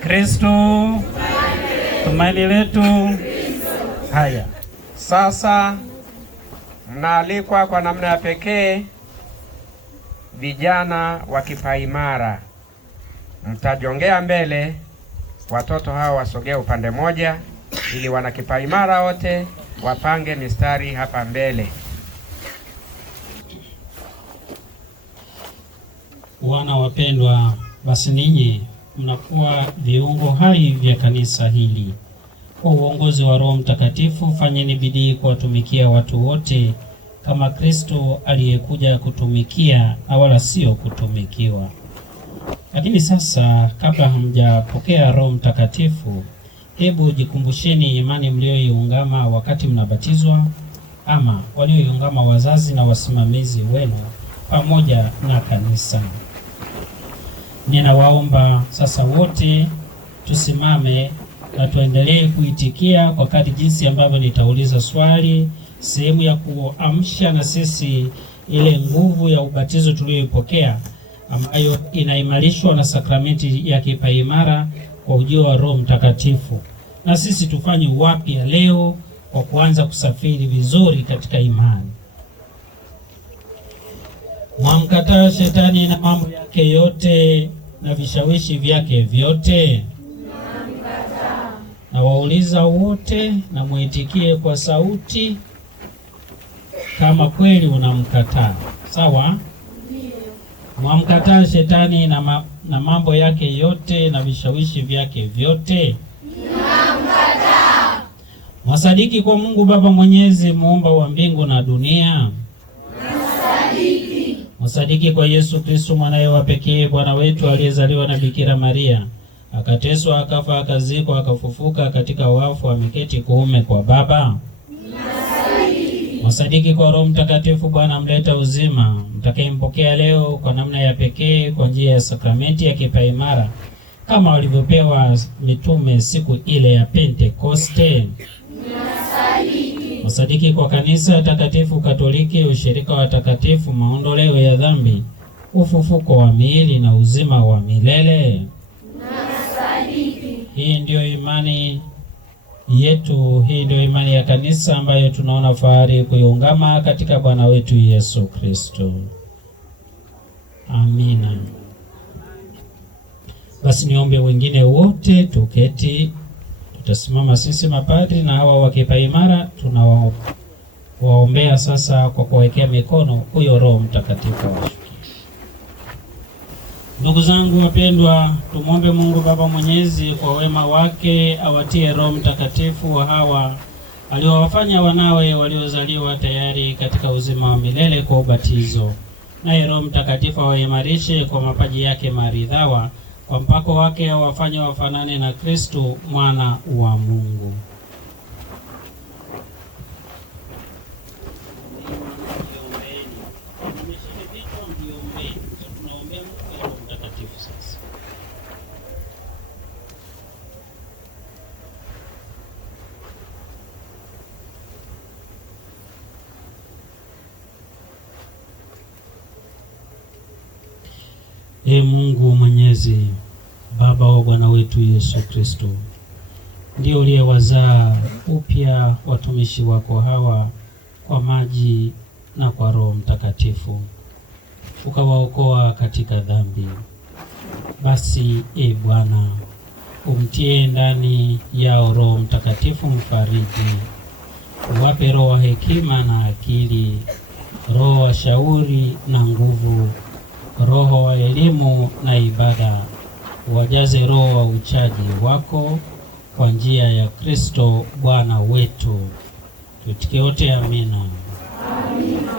Kristo tumaini letu. Haya, Sasa mnaalikwa kwa namna ya pekee, vijana wa kipaimara, mtajongea mbele. Watoto hao wasogea upande moja, ili wana kipaimara wote wapange mistari hapa mbele. Wana wapendwa, basi ninyi mnakuwa viungo hai vya kanisa hili. Kwa uongozi wa Roho Mtakatifu, fanyeni bidii kuwatumikia watu wote kama Kristo aliyekuja kutumikia na wala sio kutumikiwa. Lakini sasa, kabla hamjapokea Roho Mtakatifu, hebu jikumbusheni imani mlioiungama wakati mnabatizwa, ama walioiungama wazazi na wasimamizi wenu pamoja na kanisa. Ninawaomba sasa wote tusimame na tuendelee kuitikia kwa kadri jinsi ambavyo nitauliza swali, sehemu ya kuamsha na sisi ile nguvu ya ubatizo tuliyoipokea, ambayo inaimarishwa na sakramenti ya kipaimara kwa ujio wa Roho Mtakatifu. Na sisi tufanye wapya leo kwa kuanza kusafiri vizuri katika imani. Mwamkataa shetani na mambo yake yote na vishawishi vyake vyote. Na wauliza wote na muitikie kwa sauti kama kweli unamkataa. Sawa? Mwamkataa shetani na mambo yake yote na vishawishi vyake vyote. Namkataa. Mwasadiki kwa Mungu Baba Mwenyezi, muumba wa mbingu na dunia. Mwasadiki. Mwasadiki kwa Yesu Kristo mwanaye wa pekee, Bwana wetu, aliyezaliwa na Bikira Maria, akateswa, akafa, akazikwa, akafufuka katika wafu, ameketi kuume kwa Baba. Mwasadiki kwa Roho Mtakatifu, Bwana mleta uzima, mtakayempokea leo kwa namna ya pekee kwa njia ya sakramenti ya kipaimara kama walivyopewa mitume siku ile ya Pentekoste. Mwasadiki kwa kanisa takatifu Katoliki, ushirika wa takatifu, maondoleo ya dhambi, ufufuko wa miili na uzima wa milele. Hii ndio imani yetu, hii ndio imani ya kanisa ambayo tunaona fahari kuiungama katika Bwana wetu Yesu Kristo. Amina. Basi niombe wengine wote tuketi. Tutasimama sisi mapadri na hawa wa kipaimara, tunawaombea sasa kwa kuwekea mikono huyo Roho Mtakatifu. Ndugu zangu wapendwa, tumwombe Mungu Baba Mwenyezi kwa wema wake awatie Roho Mtakatifu wa hawa aliowafanya wanawe waliozaliwa tayari katika uzima wa milele kwa ubatizo. Naye Roho Mtakatifu awaimarishe kwa mapaji yake maridhawa, kwa mpako wake awafanye wafanane na Kristo mwana wa Mungu. Ee Mungu Mwenyezi, Baba wa Bwana wetu Yesu Kristo, ndio uliyewazaa upya watumishi wako hawa kwa maji na kwa Roho Mtakatifu, ukawaokoa katika dhambi. Basi Bwana, umtie ndani yao Roho Mtakatifu mfariji, uwape roho wa hekima na akili, roho wa shauri na nguvu, roho wa elimu na ibada, wajaze roho wa uchaji wako kwa njia ya Kristo Bwana wetu. Tutike wote amina. Amina.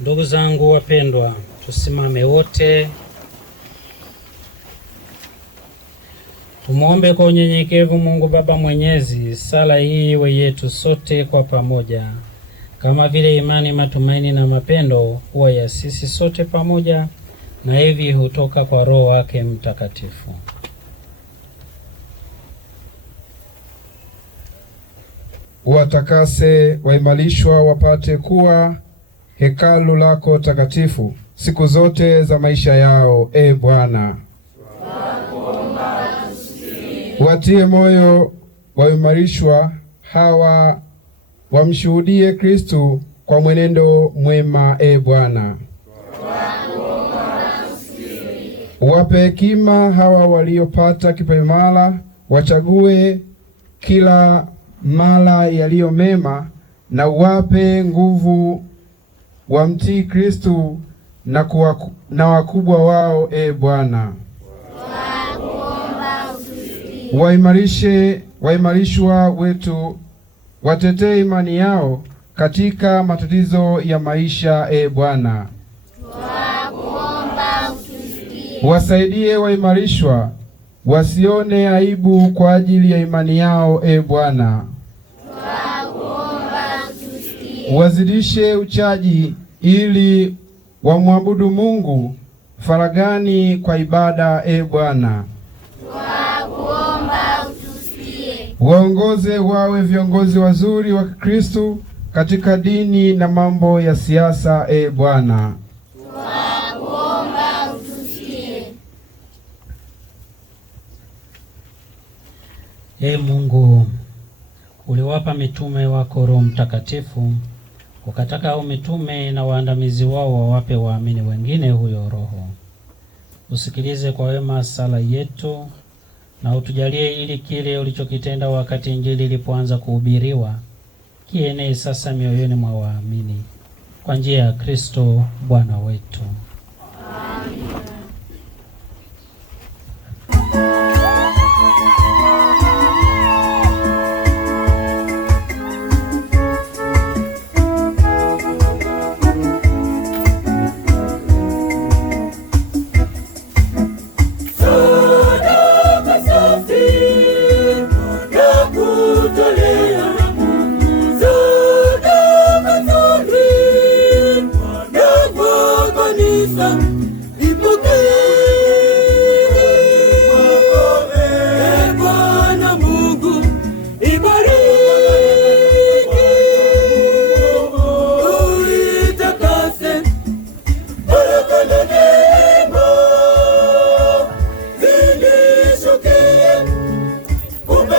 Ndugu zangu wapendwa, tusimame wote. Tumuombe kwa unyenyekevu Mungu Baba Mwenyezi, sala hii iwe yetu sote kwa pamoja. Kama vile imani, matumaini na mapendo huwa ya sisi sote pamoja, na hivi hutoka kwa Roho wake Mtakatifu. Watakase waimarishwa wapate kuwa hekalu lako takatifu siku zote za maisha yao, e Bwana. Watie moyo waimarishwa hawa wamshuhudie Kristu kwa mwenendo mwema, e Bwana. Wape hekima hawa waliopata kipaimara, wachague kila mara yaliyo mema, na uwape nguvu wamtii Kristu na wakubwa wao, e Bwana. Waimarishwa wetu watetee imani yao katika matatizo ya maisha, e Bwana. Wasaidie waimarishwa wasione aibu kwa ajili ya imani yao, e Bwana. Wazidishe uchaji ili wamwabudu Mungu faragani kwa ibada, e Bwana. Waongoze wawe viongozi wazuri wa Kristo katika dini na mambo ya siasa, e Bwana. Ee Mungu, uliwapa mitume wako Roho Mtakatifu, ukataka hao mitume na waandamizi wao wawape waamini wengine huyo Roho. Usikilize kwa wema sala yetu na utujalie ili kile ulichokitenda wakati Injili ilipoanza kuhubiriwa kienee sasa mioyoni mwa waamini, kwa njia ya Kristo Bwana wetu. Amen.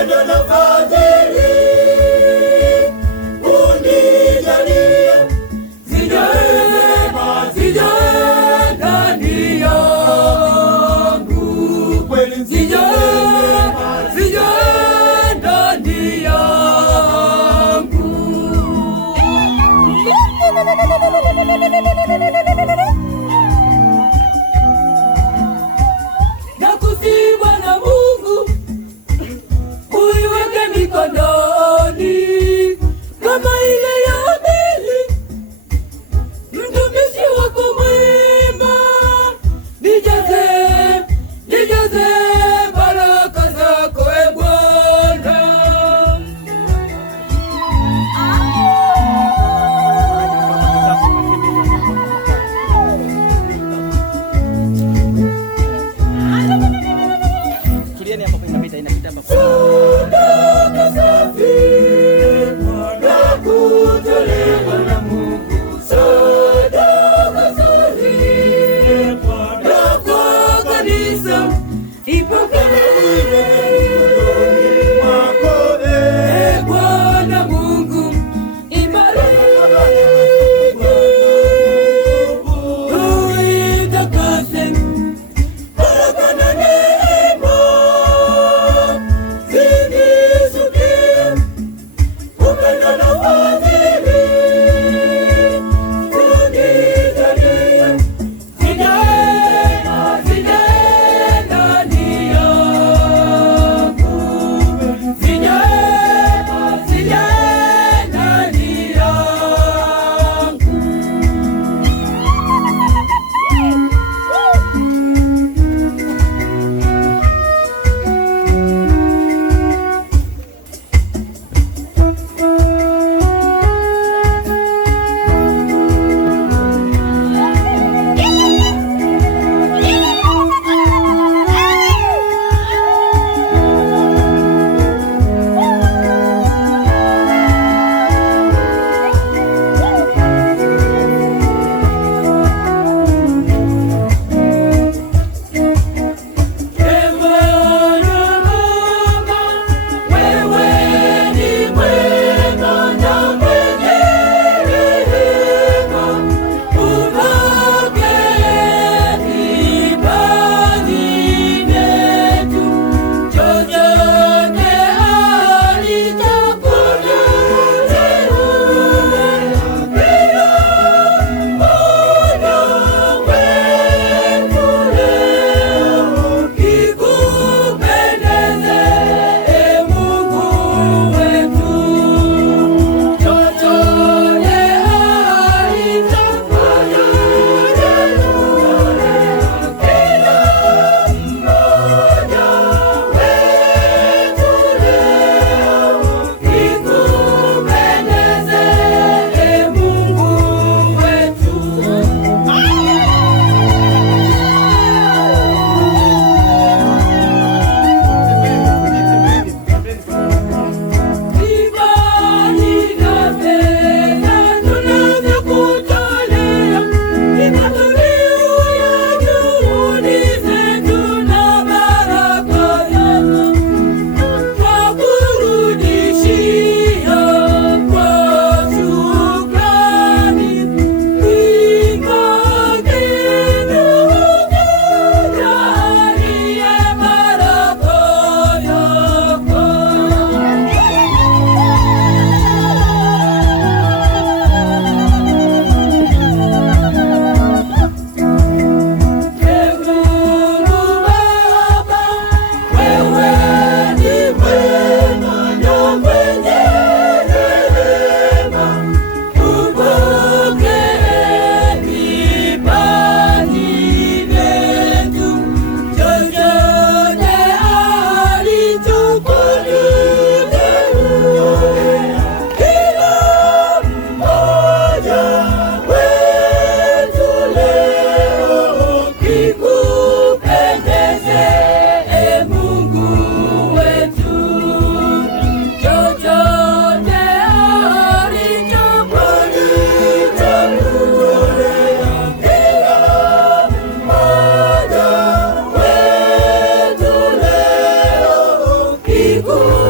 upendo na fadhili unijalie, zijae ndani yangu, kweli zijae ndani yangu. Nakusihi Bwana Mungu, uiweke mikononi kama ile ya Abeli mtumishi wako mwema, nijaze baraka zako e Bwana.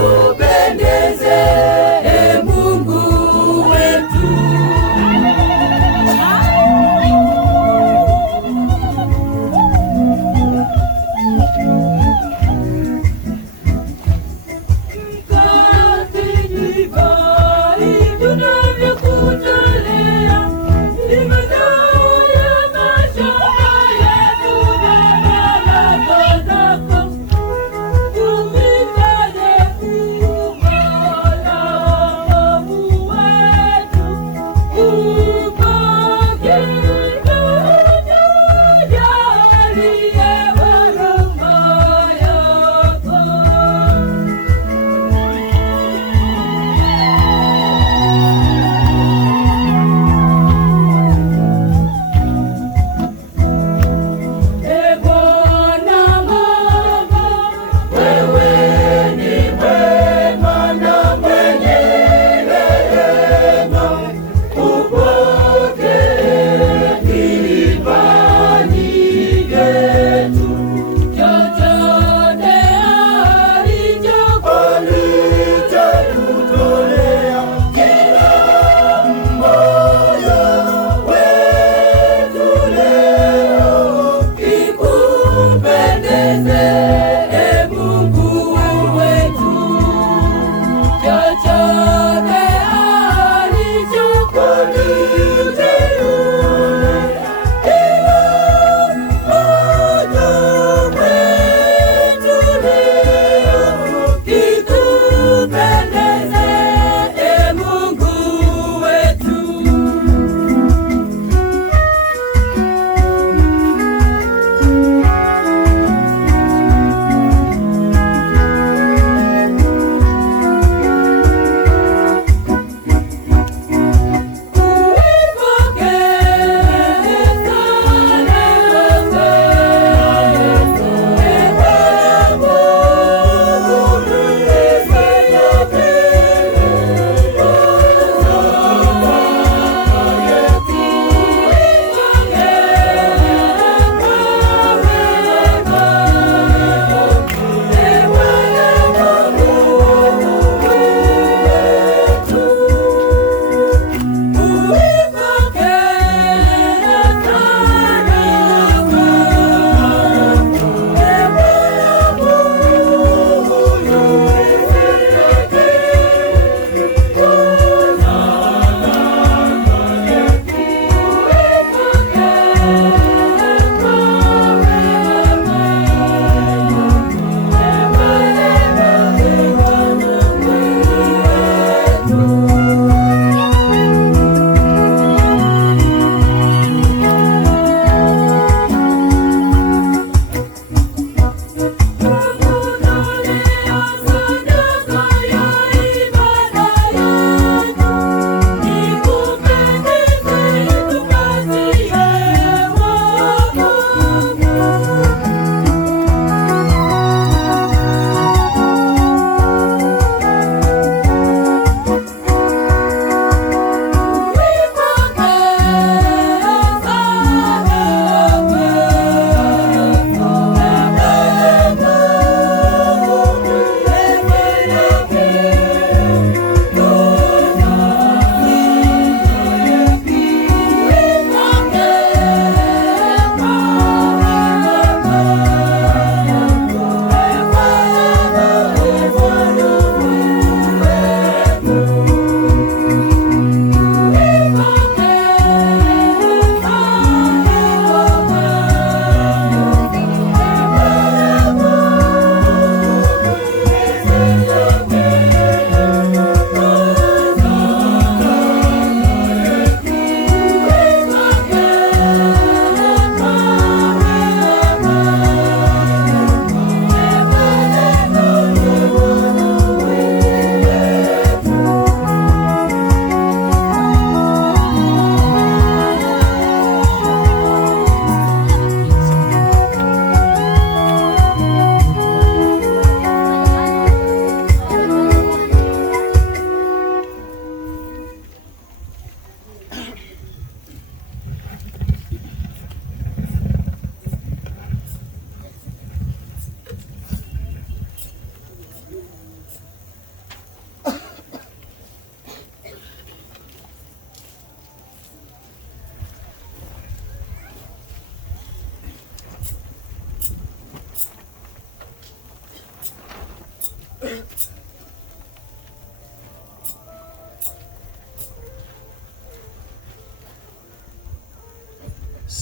ikupendeze, Mungu wetu.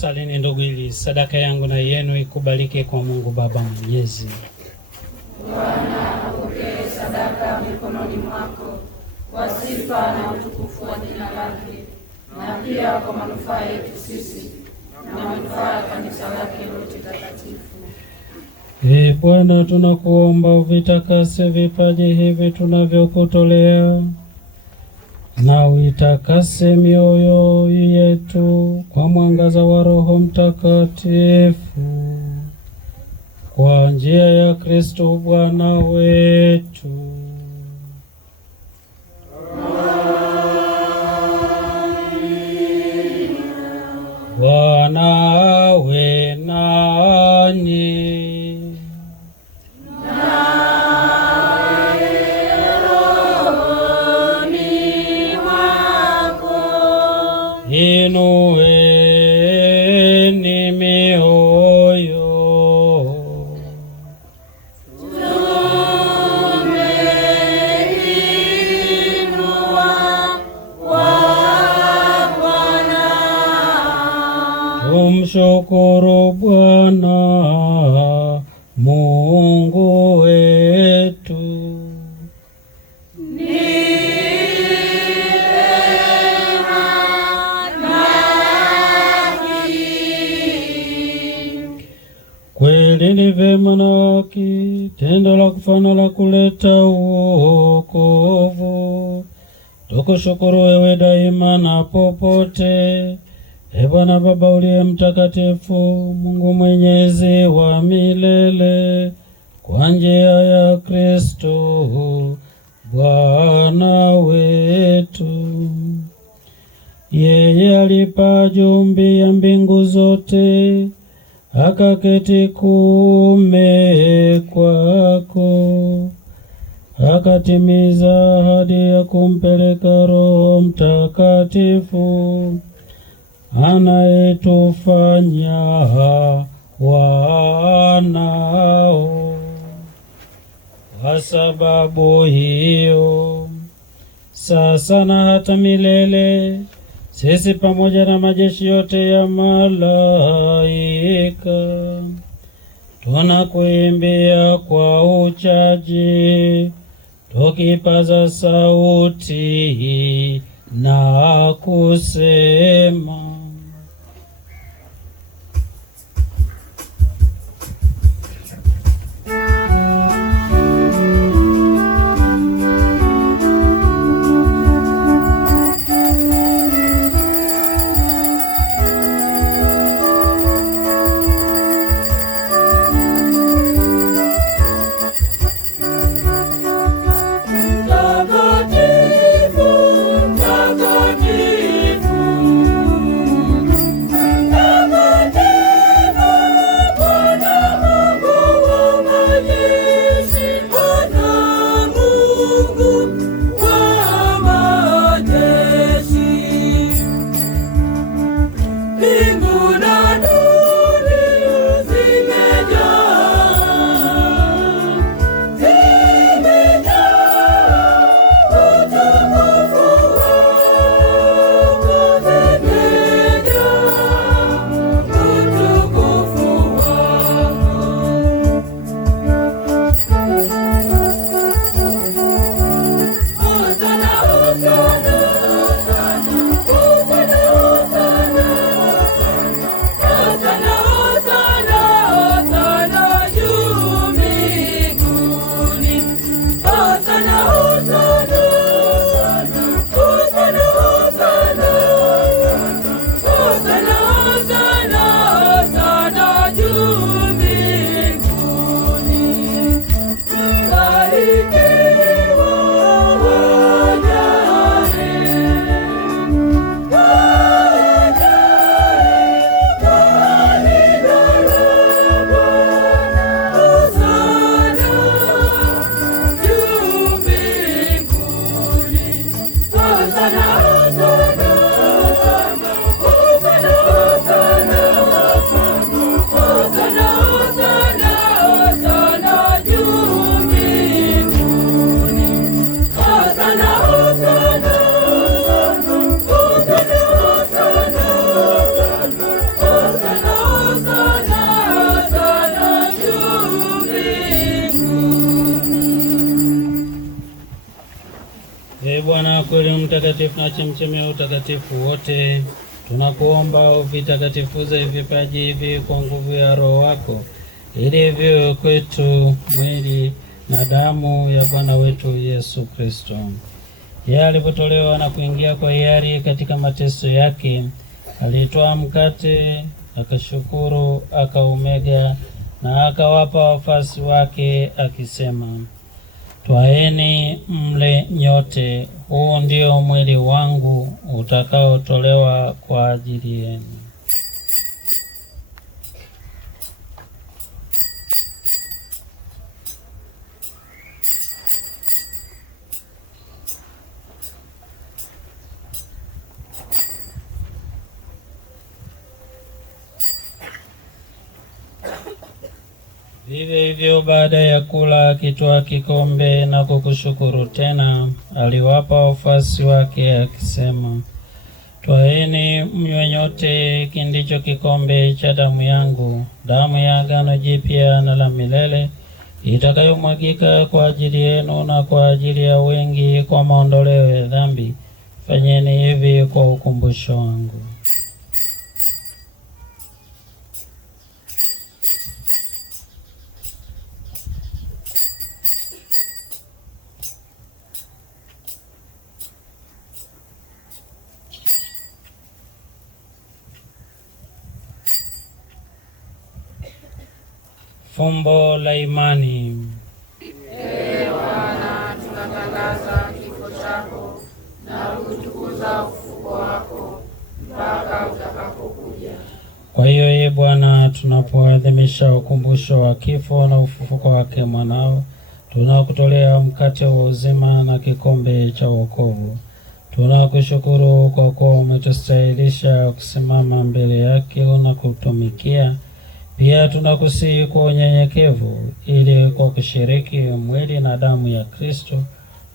Salini ndugu, ili sadaka yangu na yenu ikubalike kwa Mungu Baba Mwenyezi. Bwana apokee sadaka mikononi mwako kwa sifa na utukufu wa jina lake, na pia kwa manufaa yetu sisi na manufaa ya kanisa lake lote takatifu. Bwana, tunakuomba uvitakase vipaji hivi tunavyokutolea, na uitakase mioyo yetu kwa mwangaza wa Roho Mtakatifu, kwa njia ya Kristo Bwana wetu. Bwana awe nanyi. Inueni mioyo. Tumshukuru Bwana Mungu wetu. Kweli ni vema na haki, tendo la kufana la kuleta wokovu. Tukushukuru wewe daima na popote, Bwana Baba uliye mtakatifu, Mungu mwenyezi wa milele, kwa njia ya Kristo Bwana wetu. Yeye alipaa juu ya mbingu zote, akaketi kuume kwako, akatimiza ahadi ya kumpeleka Roho Mtakatifu, anayetufanya wanao. Kwa sababu hiyo, sasa na hata milele, sisi pamoja na majeshi yote ya malaika tunakuimbia kwa uchaji, tukipaza sauti na kusema: Mtakatifu, mtakatifu, Bwana kweli mtakatifu na chemchemi ya utakatifu wote, tunakuomba uvitakatifuze vipaji hivi kwa nguvu ya Roho wako, ili viwe kwetu mwili na damu ya Bwana wetu Yesu Kristo. Yeye alipotolewa na kuingia kwa hiari katika mateso yake, alitoa mkate, akashukuru, akaumega na akawapa wafuasi wake akisema, twaeni mle nyote, huu ndio mwili wangu utakaotolewa kwa ajili yenu. Vivyo hivyo baada ya kula, akitwaa kikombe na kukushukuru tena, aliwapa wafuasi wake akisema, twaeni mnywe nyote, hiki ndicho kikombe cha damu yangu, damu ya agano jipya na la milele, itakayomwagika kwa ajili yenu na kwa ajili ya wengi kwa maondoleo ya dhambi. Fanyeni hivi kwa ukumbusho wangu. Fumbo la imani. Ee Bwana, tunatangaza kifo chako na kutukuza ufufuko wako mpaka utakapokuja. Kwa hiyo, Ee Bwana, tunapoadhimisha ukumbusho wa kifo na ufufuko wake mwanao, tunakutolea mkate wa uzima na kikombe cha wokovu. Tunakushukuru kwa kuwa umetustahilisha kusimama mbele yake na kutumikia. Pia tunakusihi kwa unyenyekevu, ili kwa kushiriki mwili na damu ya Kristo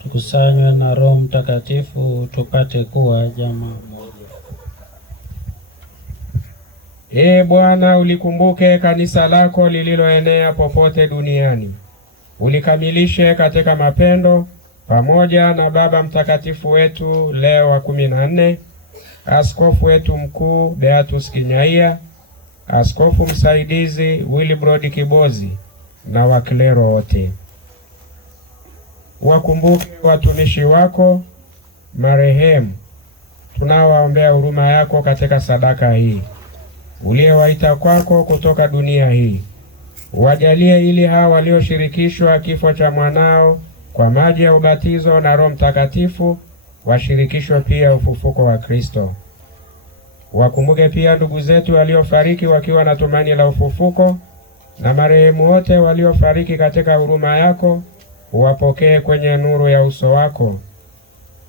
tukusanywe na Roho Mtakatifu tupate kuwa jamaa moja. Ee Bwana, ulikumbuke kanisa lako lililoenea popote duniani, ulikamilishe katika mapendo, pamoja na Baba Mtakatifu wetu Leo wa 14, askofu wetu mkuu Beatus Kinyaia, askofu msaidizi Willibrod Kibozi na waklero wote. Wakumbuke watumishi wako marehemu, tunawaombea huruma yako katika sadaka hii uliyewaita kwako kutoka dunia hii. Wajalie ili hawa walioshirikishwa kifo cha mwanao kwa maji ya ubatizo na Roho Mtakatifu washirikishwe pia ufufuko wa Kristo. Wakumbuke pia ndugu zetu waliofariki wakiwa na tumaini la ufufuko, na marehemu wote waliofariki katika huruma yako uwapokee kwenye nuru ya uso wako.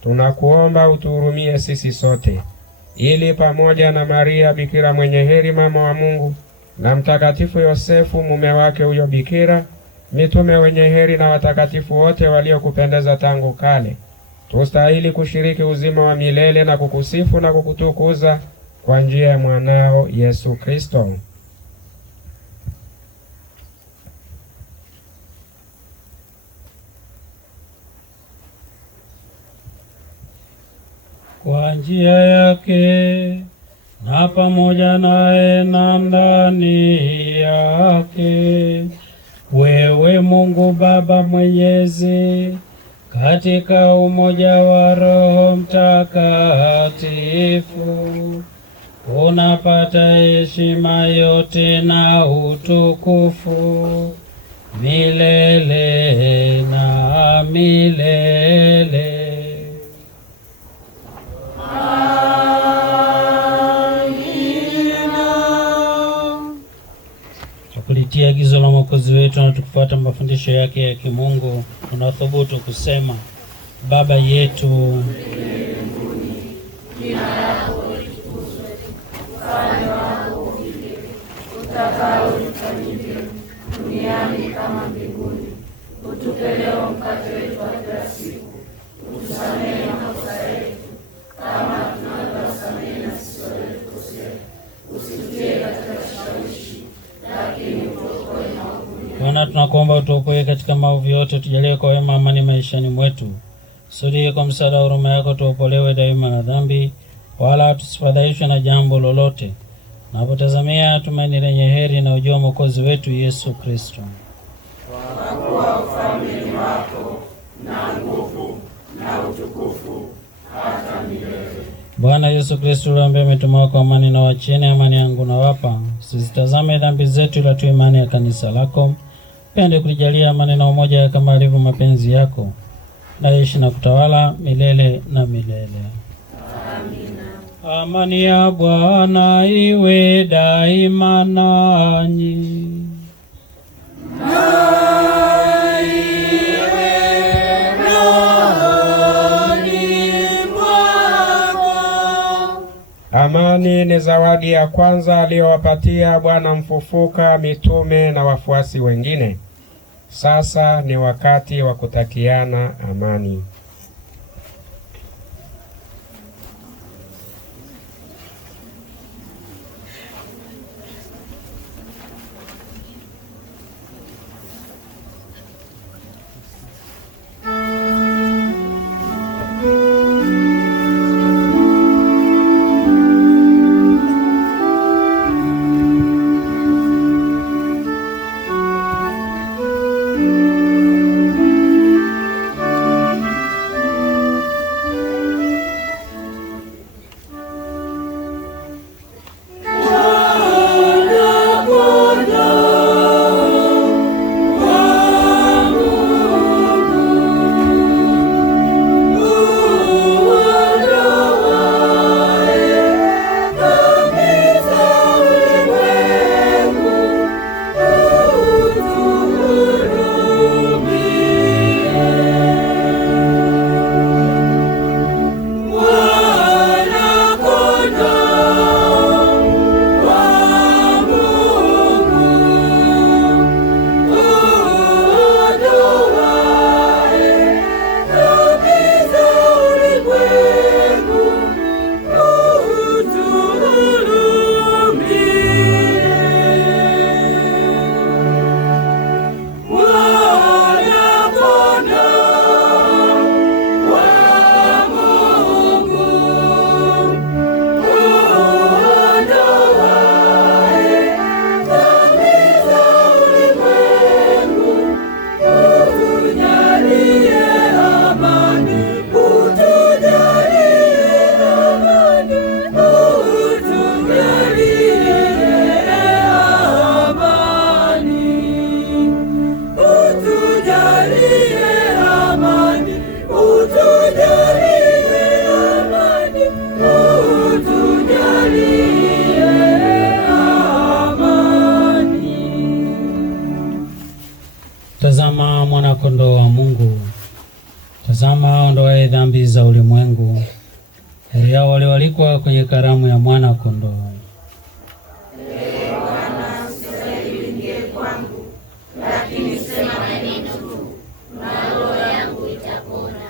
Tunakuomba utuhurumie sisi sote, ili pamoja na Maria Bikira mwenye heri mama wa Mungu na Mtakatifu Yosefu mume wake huyo bikira, mitume wenye heri na watakatifu wote waliokupendeza tangu kale, tustahili kushiriki uzima wa milele na kukusifu na kukutukuza kwa njia ya mwanao Yesu Kristo. Kwa njia yake na pamoja naye na ndani yake, wewe Mungu Baba Mwenyezi, katika umoja wa Roho Mtakatifu, unapata heshima yote na utukufu milele na milele. Kulitia agizo la Mwokozi wetu na tukufuata mafundisho yake ya kimungu, tunathubutu kusema: Baba yetu, jina lako litukuzwe, ufalme wako ufike, utakalo lifanyike duniani kama mbinguni. Utupe leo mkate wetu wa kila siku, utusamehe makosa yetu kama tunavyowasamehe na sisi waliotukosea, usitutie katika kishawishi, lakini utuokoe maovu. Bwana, tunakuomba utuokoe katika maovu yote, tujalie kwa wema amani maishani mwetu, kusudi kwa msaada wa huruma yako tuopolewe daima na dhambi, wala tusifadhaishwe na jambo lolote, napotazamia tumaini lenye heri na ujio wa Mwokozi wetu Yesu Kristo. Kwa kuwa ufalme ni wako na nguvu na utukufu hata milele. Bwana Yesu Kristo, uliambia mitume wako, amani na wachieni, amani yangu na wapa. Usizitazame dhambi zetu, ila tu imani ya kanisa lako. Pende kulijalia amani na umoja kama alivyo mapenzi yako, na ishi na kutawala milele na milele. Amina. Amani ya Bwana iwe daima nanyi. Amani ni zawadi ya kwanza aliyowapatia Bwana mfufuka mitume na wafuasi wengine. Sasa ni wakati wa kutakiana amani. Tazama mwana kondoo wa Mungu, tazama aondoaye dhambi za ulimwengu. Heri yao walioalikwa kwenye karamu ya mwana kondoo. Bwana, usistahili uingie kwangu, lakini sema neno tu, na roho yangu itapona.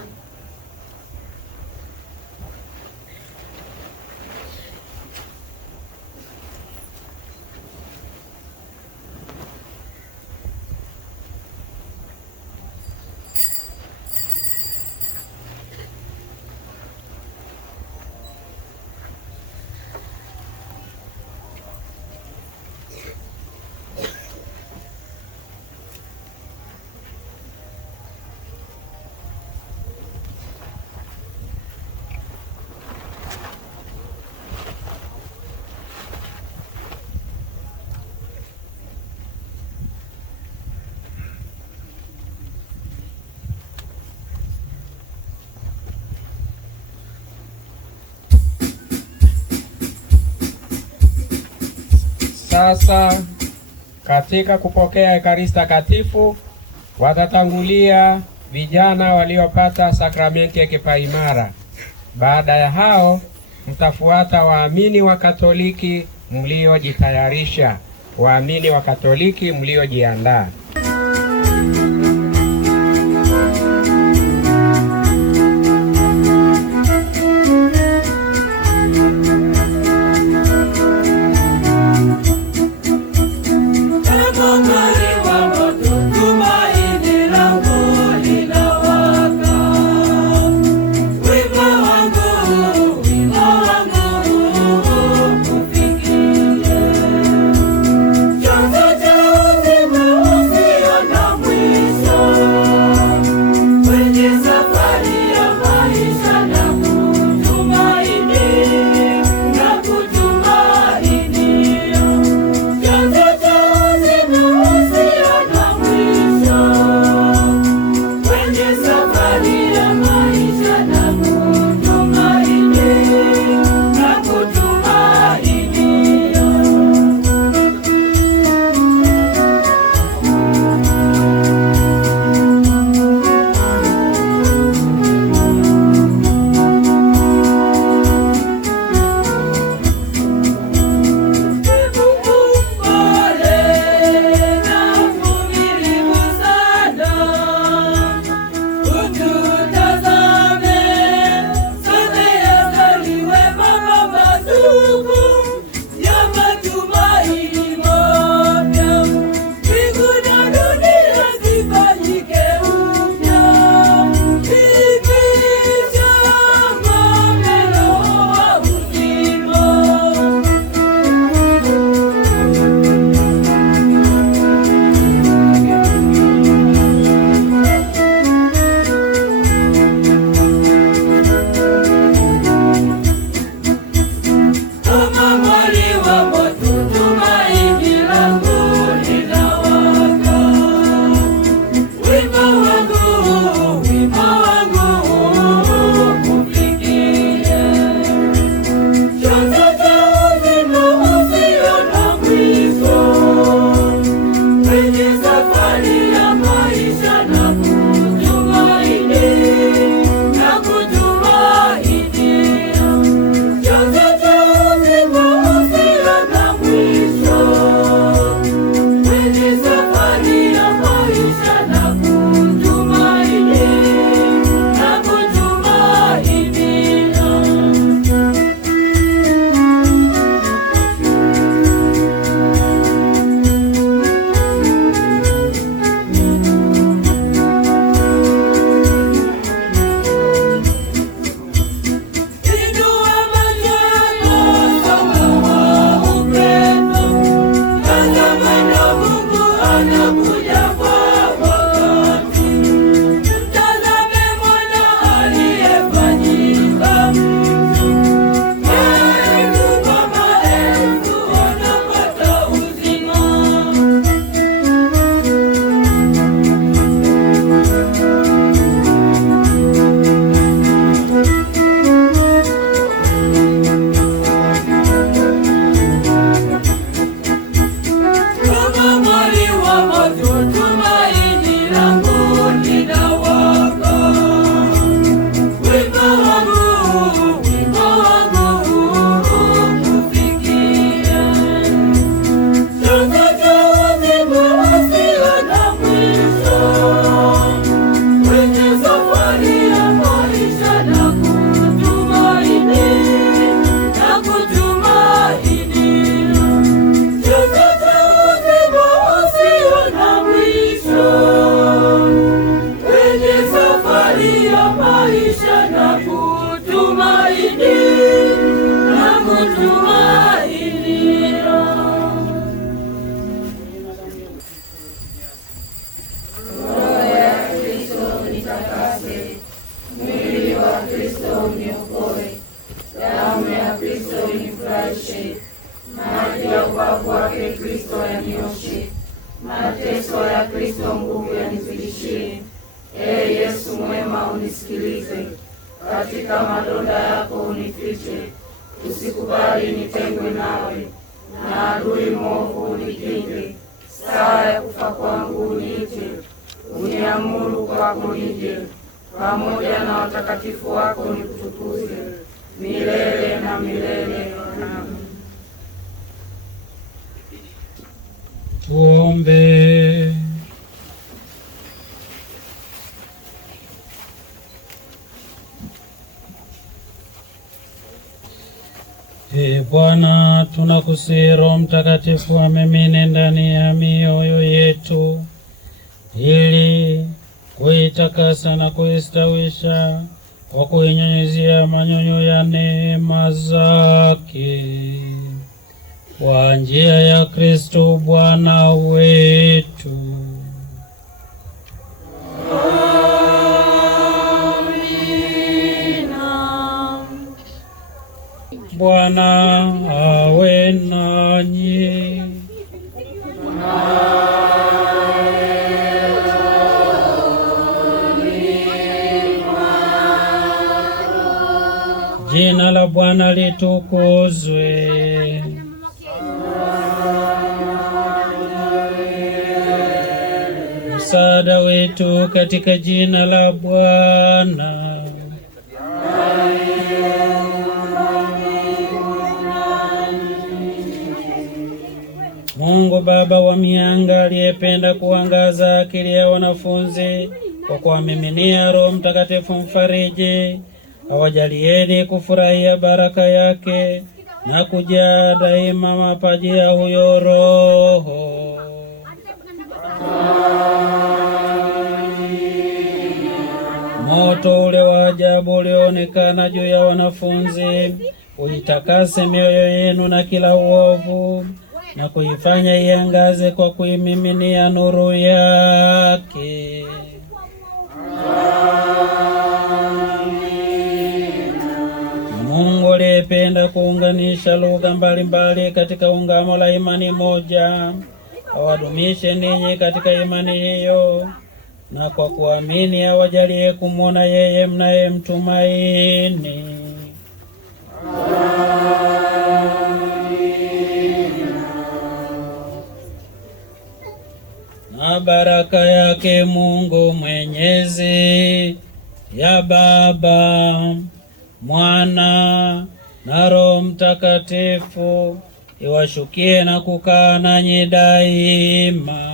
Sasa katika kupokea Ekaristi Takatifu watatangulia vijana waliopata sakramenti ya kipaimara. Baada ya hao mtafuata waamini wa Katoliki mliojitayarisha, waamini wa Katoliki mliojiandaa. Kristo uniokoe, damu ya Kristo unifurahishe, maji ya ubavu wake Kristo yanioshe, mateso ya Kristo nguvu yanizidishie. Ee Yesu mwema unisikilize, katika madonda yako unifiche, usikubali nitengwe nawe, na adui mwovu unikinge. Saa ya kufa kwangu uniite, uniamuru kwako nije, pamoja na watakatifu wako nikutukuze, milele na milele. Amen. Tuombe. Ee Bwana, tunakusihi Roho Mtakatifu amimine ndani ya mioyo yetu, ili kuitakasa na kuistawisha kwa kuinyunyizia manyunyu ya neema zake, kwa njia ya Kristo Bwana wetu. Bwana awe nanyi. Jina la Bwana litukuzwe. Msaada wetu katika jina la Bwana. Mungu Baba wa mianga, aliyependa kuangaza akili ya wanafunzi kwa kuwamiminia Roho Mtakatifu mfariji, awajalieni kufurahia baraka yake na kujaa daima mapaji ya huyo Roho. Moto ule wa ajabu ulioonekana juu ya wanafunzi uitakase mioyo yenu na kila uovu, na kuifanya iangaze kwa kuimiminia nuru yake. Mungu aliyependa kuunganisha lugha mbalimbali katika ungamo la imani moja, awadumishe ninyi katika imani hiyo, na kwa kuamini awajalie kumwona yeye mnayemtumaini. Na baraka yake Mungu Mwenyezi, ya Baba, Mwana na Roho Mtakatifu iwashukie na kukaa nanyi daima.